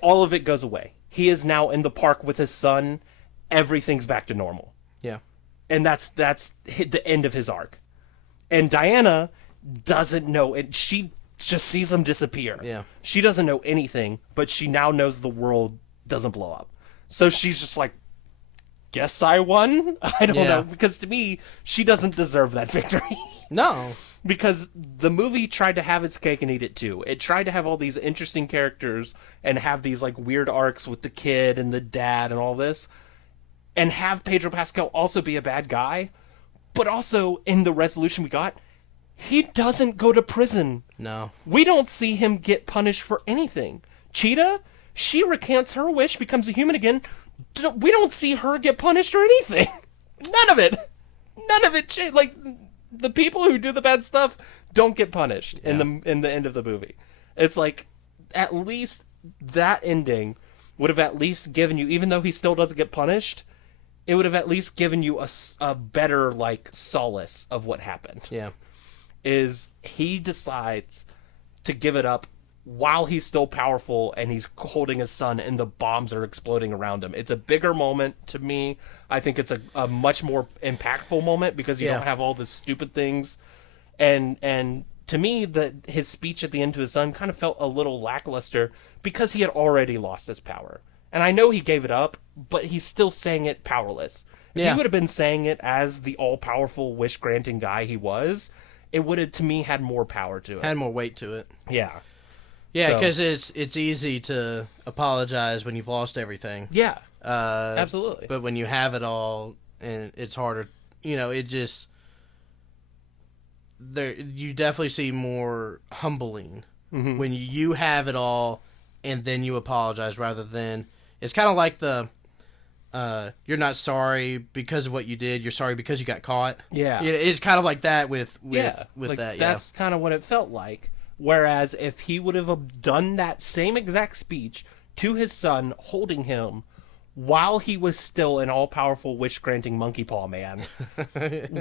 All of it goes away. He is now in the park with his son. Everything's back to normal. Yeah. And that's the end of his arc. And Diana doesn't know it. She just sees him disappear. Yeah. She doesn't know anything, but she now knows the world doesn't blow up. So she's just like, guess I won? I don't know. Because to me, she doesn't deserve that victory. No. Because the movie tried to have its cake and eat it too. It tried to have all these interesting characters and have these like weird arcs with the kid and the dad and all this. And have Pedro Pascal also be a bad guy. But also, in the resolution we got, he doesn't go to prison. No. We don't see him get punished for anything. Cheetah, she recants her wish, becomes a human again. We don't see her get punished or anything. None of it. None of it. Like, the people who do the bad stuff don't get punished in the end of the movie. It's like, at least that ending would have at least given you, even though he still doesn't get punished, it would have at least given you a better, like, solace of what happened. Yeah. Is he decides to give it up while he's still powerful and he's holding his son and the bombs are exploding around him. It's a bigger moment to me. I think it's a much more impactful moment because you don't have all the stupid things. And to me, his speech at the end to his son kind of felt a little lackluster because he had already lost his power. And I know he gave it up, but he's still saying it powerless. If he would have been saying it as the all-powerful, wish-granting guy he was, it would have, to me, had more power to it. Had more weight to it. Yeah. Yeah, So- because it's easy to apologize when you've lost everything. Yeah. Absolutely. But when you have it all, and it's harder, it just you definitely see more humbling when you have it all, and then you apologize rather than it's kind of like the you're not sorry because of what you did. You're sorry because you got caught. Yeah. It's kind of like that with like, that. That's kind of what it felt like. Whereas if he would have done that same exact speech to his son, holding him while he was still an all-powerful wish-granting monkey paw man,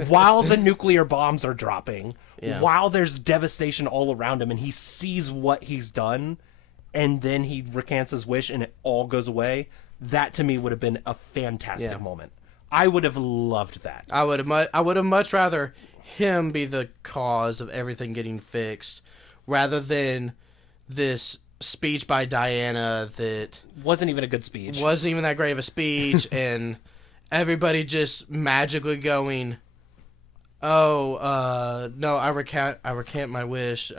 while the nuclear bombs are dropping, while there's devastation all around him, and he sees what he's done, and then he recants his wish and it all goes away, that to me would have been a fantastic moment. I would have loved that. I would have much rather him be the cause of everything getting fixed rather than this speech by Diana that Wasn't even a good speech. wasn't even that great of a speech and everybody just magically going, no, I recant my wish.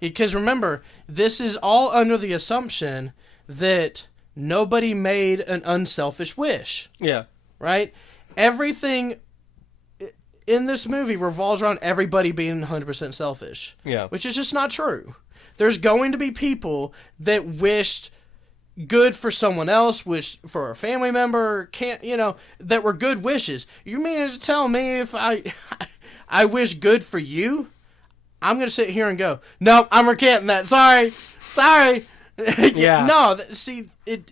Because remember, this is all under the assumption that nobody made an unselfish wish. Yeah. Right? Everything in this movie revolves around everybody being 100% selfish. Yeah. Which is just not true. There's going to be people that wished good for someone else, wished for a family member, that were good wishes. You mean to tell me if I wish good for you, I'm going to sit here and go, no, I'm recanting that. Sorry. Yeah. No,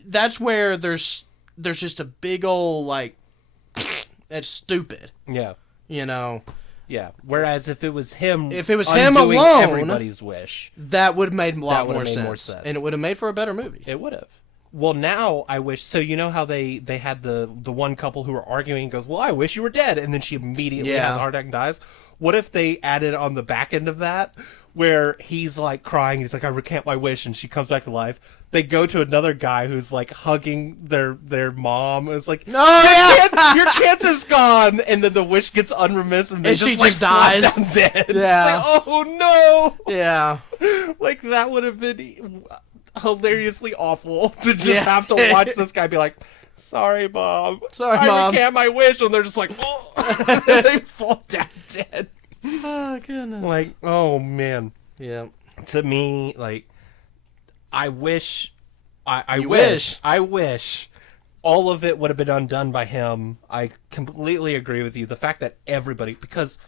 that's where there's just a big old, that's stupid. Yeah. Yeah. Whereas if it was him, alone, everybody's wish, that would have made a lot would more have made sense. more sense. And it would have made for a better movie. it would have. Well, now I wish. So you know how they had the one couple who were arguing and goes, "Well, I wish you were dead," and then she immediately has a heart attack and dies. what if they added on the back end of that, where he's like crying, he's like, I recant my wish, and she comes back to life. They go to another guy who's like hugging their mom. It's like, your cancer's gone, and then the wish gets unremitted, and, she like, just dies. flop down dead. Yeah. It's like, oh no. Yeah. Like, that would have been hilariously awful to just have to watch this guy be like, sorry, Mom. Sorry, I Mom. recant my wish, and they're just like, oh, and they fall down dead. Oh, goodness. Like, oh man. Yeah. To me, like, I wish I wish all of it would have been undone by him. I completely agree with you. The fact that everybody, because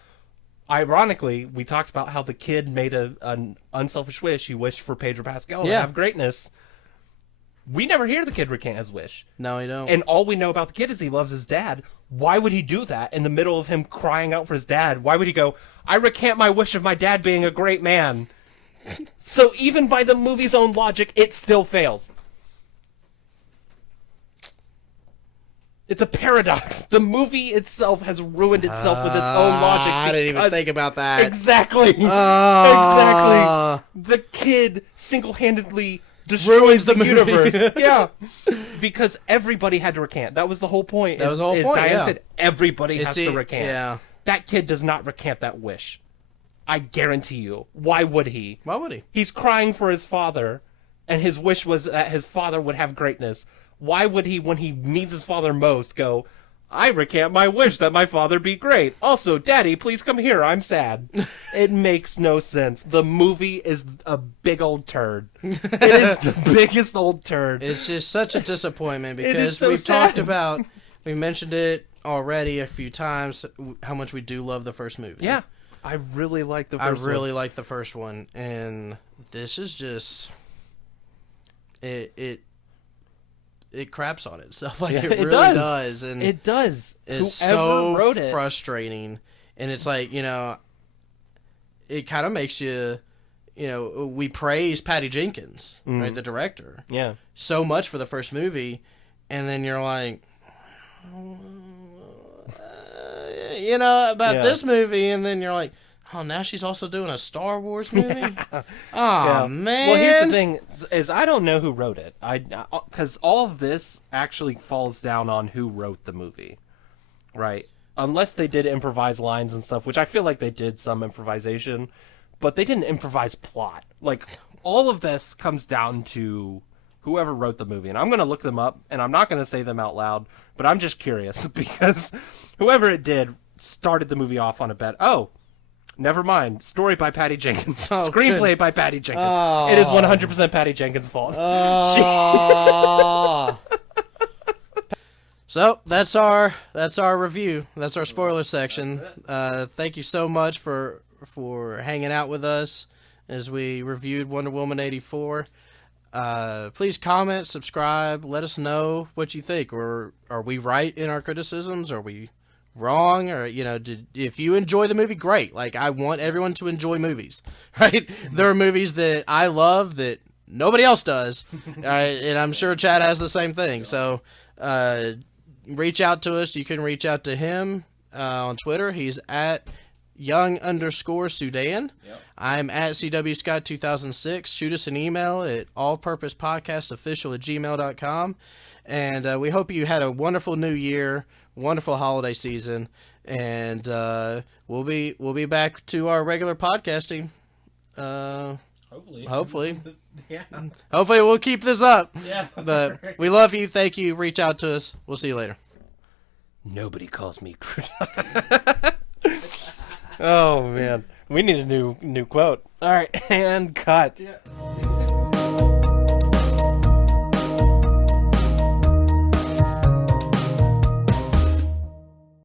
ironically, we talked about how the kid made an unselfish wish. He wished for Pedro Pascal to have greatness. We never hear the kid recant his wish. No, he don't. And all we know about the kid is he loves his dad. Why would he do that in the middle of him crying out for his dad? Why would he go, I recant my wish of my dad being a great man? So even by the movie's own logic, it still fails. It's a paradox. The movie itself has ruined itself with its own logic. I didn't even think about that. Exactly. Exactly. The kid single-handedly destroys the universe. Yeah. Because everybody had to recant. That was the whole point. That was the whole point, Diane said everybody has to recant. Yeah. That kid does not recant that wish. I guarantee you. Why would he? Why would he? He's crying for his father, and his wish was that his father would have greatness. Why would he, when he needs his father most, go, I recant my wish that my father be great. Also, Daddy, please come here. I'm sad. It makes no sense. The movie is a big old turd. It is the biggest old turd. It's just such a disappointment because so we've sad. talked about, we mentioned it already a few times, how much we do love the first movie. Yeah. I really like the first one. I really like the first one, and this is just it craps on itself. Like, it really does. And it does. It's Whoever so wrote it. frustrating, and it's like, you know, it kind of makes you, you know, we praise Patty Jenkins, right, the director, Yeah. so much for the first movie, and then you're like, you know, about this movie, and then you're like, oh, now she's also doing a Star Wars movie? Oh, man. Well, here's the thing, is I don't know who wrote it. Because all of this actually falls down on who wrote the movie, right? Unless they did improvise lines and stuff, which I feel like they did some improvisation, but they didn't improvise plot. Like, all of this comes down to whoever wrote the movie. And I'm going to look them up, and I'm not going to say them out loud, but I'm just curious, because whoever it did started the movie off on a bet. Oh, never mind. Story by Patty Jenkins. Screenplay by Patty Jenkins. It is 100% Patty Jenkins' fault. So that's our review. That's our spoiler section. Thank you so much for hanging out with us as we reviewed Wonder Woman 84. Please comment, subscribe, let us know what you think. Or are we right in our criticisms? Are we wrong? Or, you know, if you enjoy the movie, great. Like, I want everyone to enjoy movies, right? There are movies that I love that nobody else does, and I'm sure Chad has the same thing. So reach out to us. You can reach out to him on Twitter. He's at young_Sudan. Yep. I'm at CWScott2006. Shoot us an email at allpurposepodcastofficial@gmail.com. And we hope you had a wonderful new year, wonderful holiday season, and we'll be back to our regular podcasting. Hopefully. Yeah. Hopefully we'll keep this up. Yeah. But we love you. Thank you. Reach out to us. We'll see you later. Nobody calls me Oh man, we need a new quote. All right, and cut. Yeah.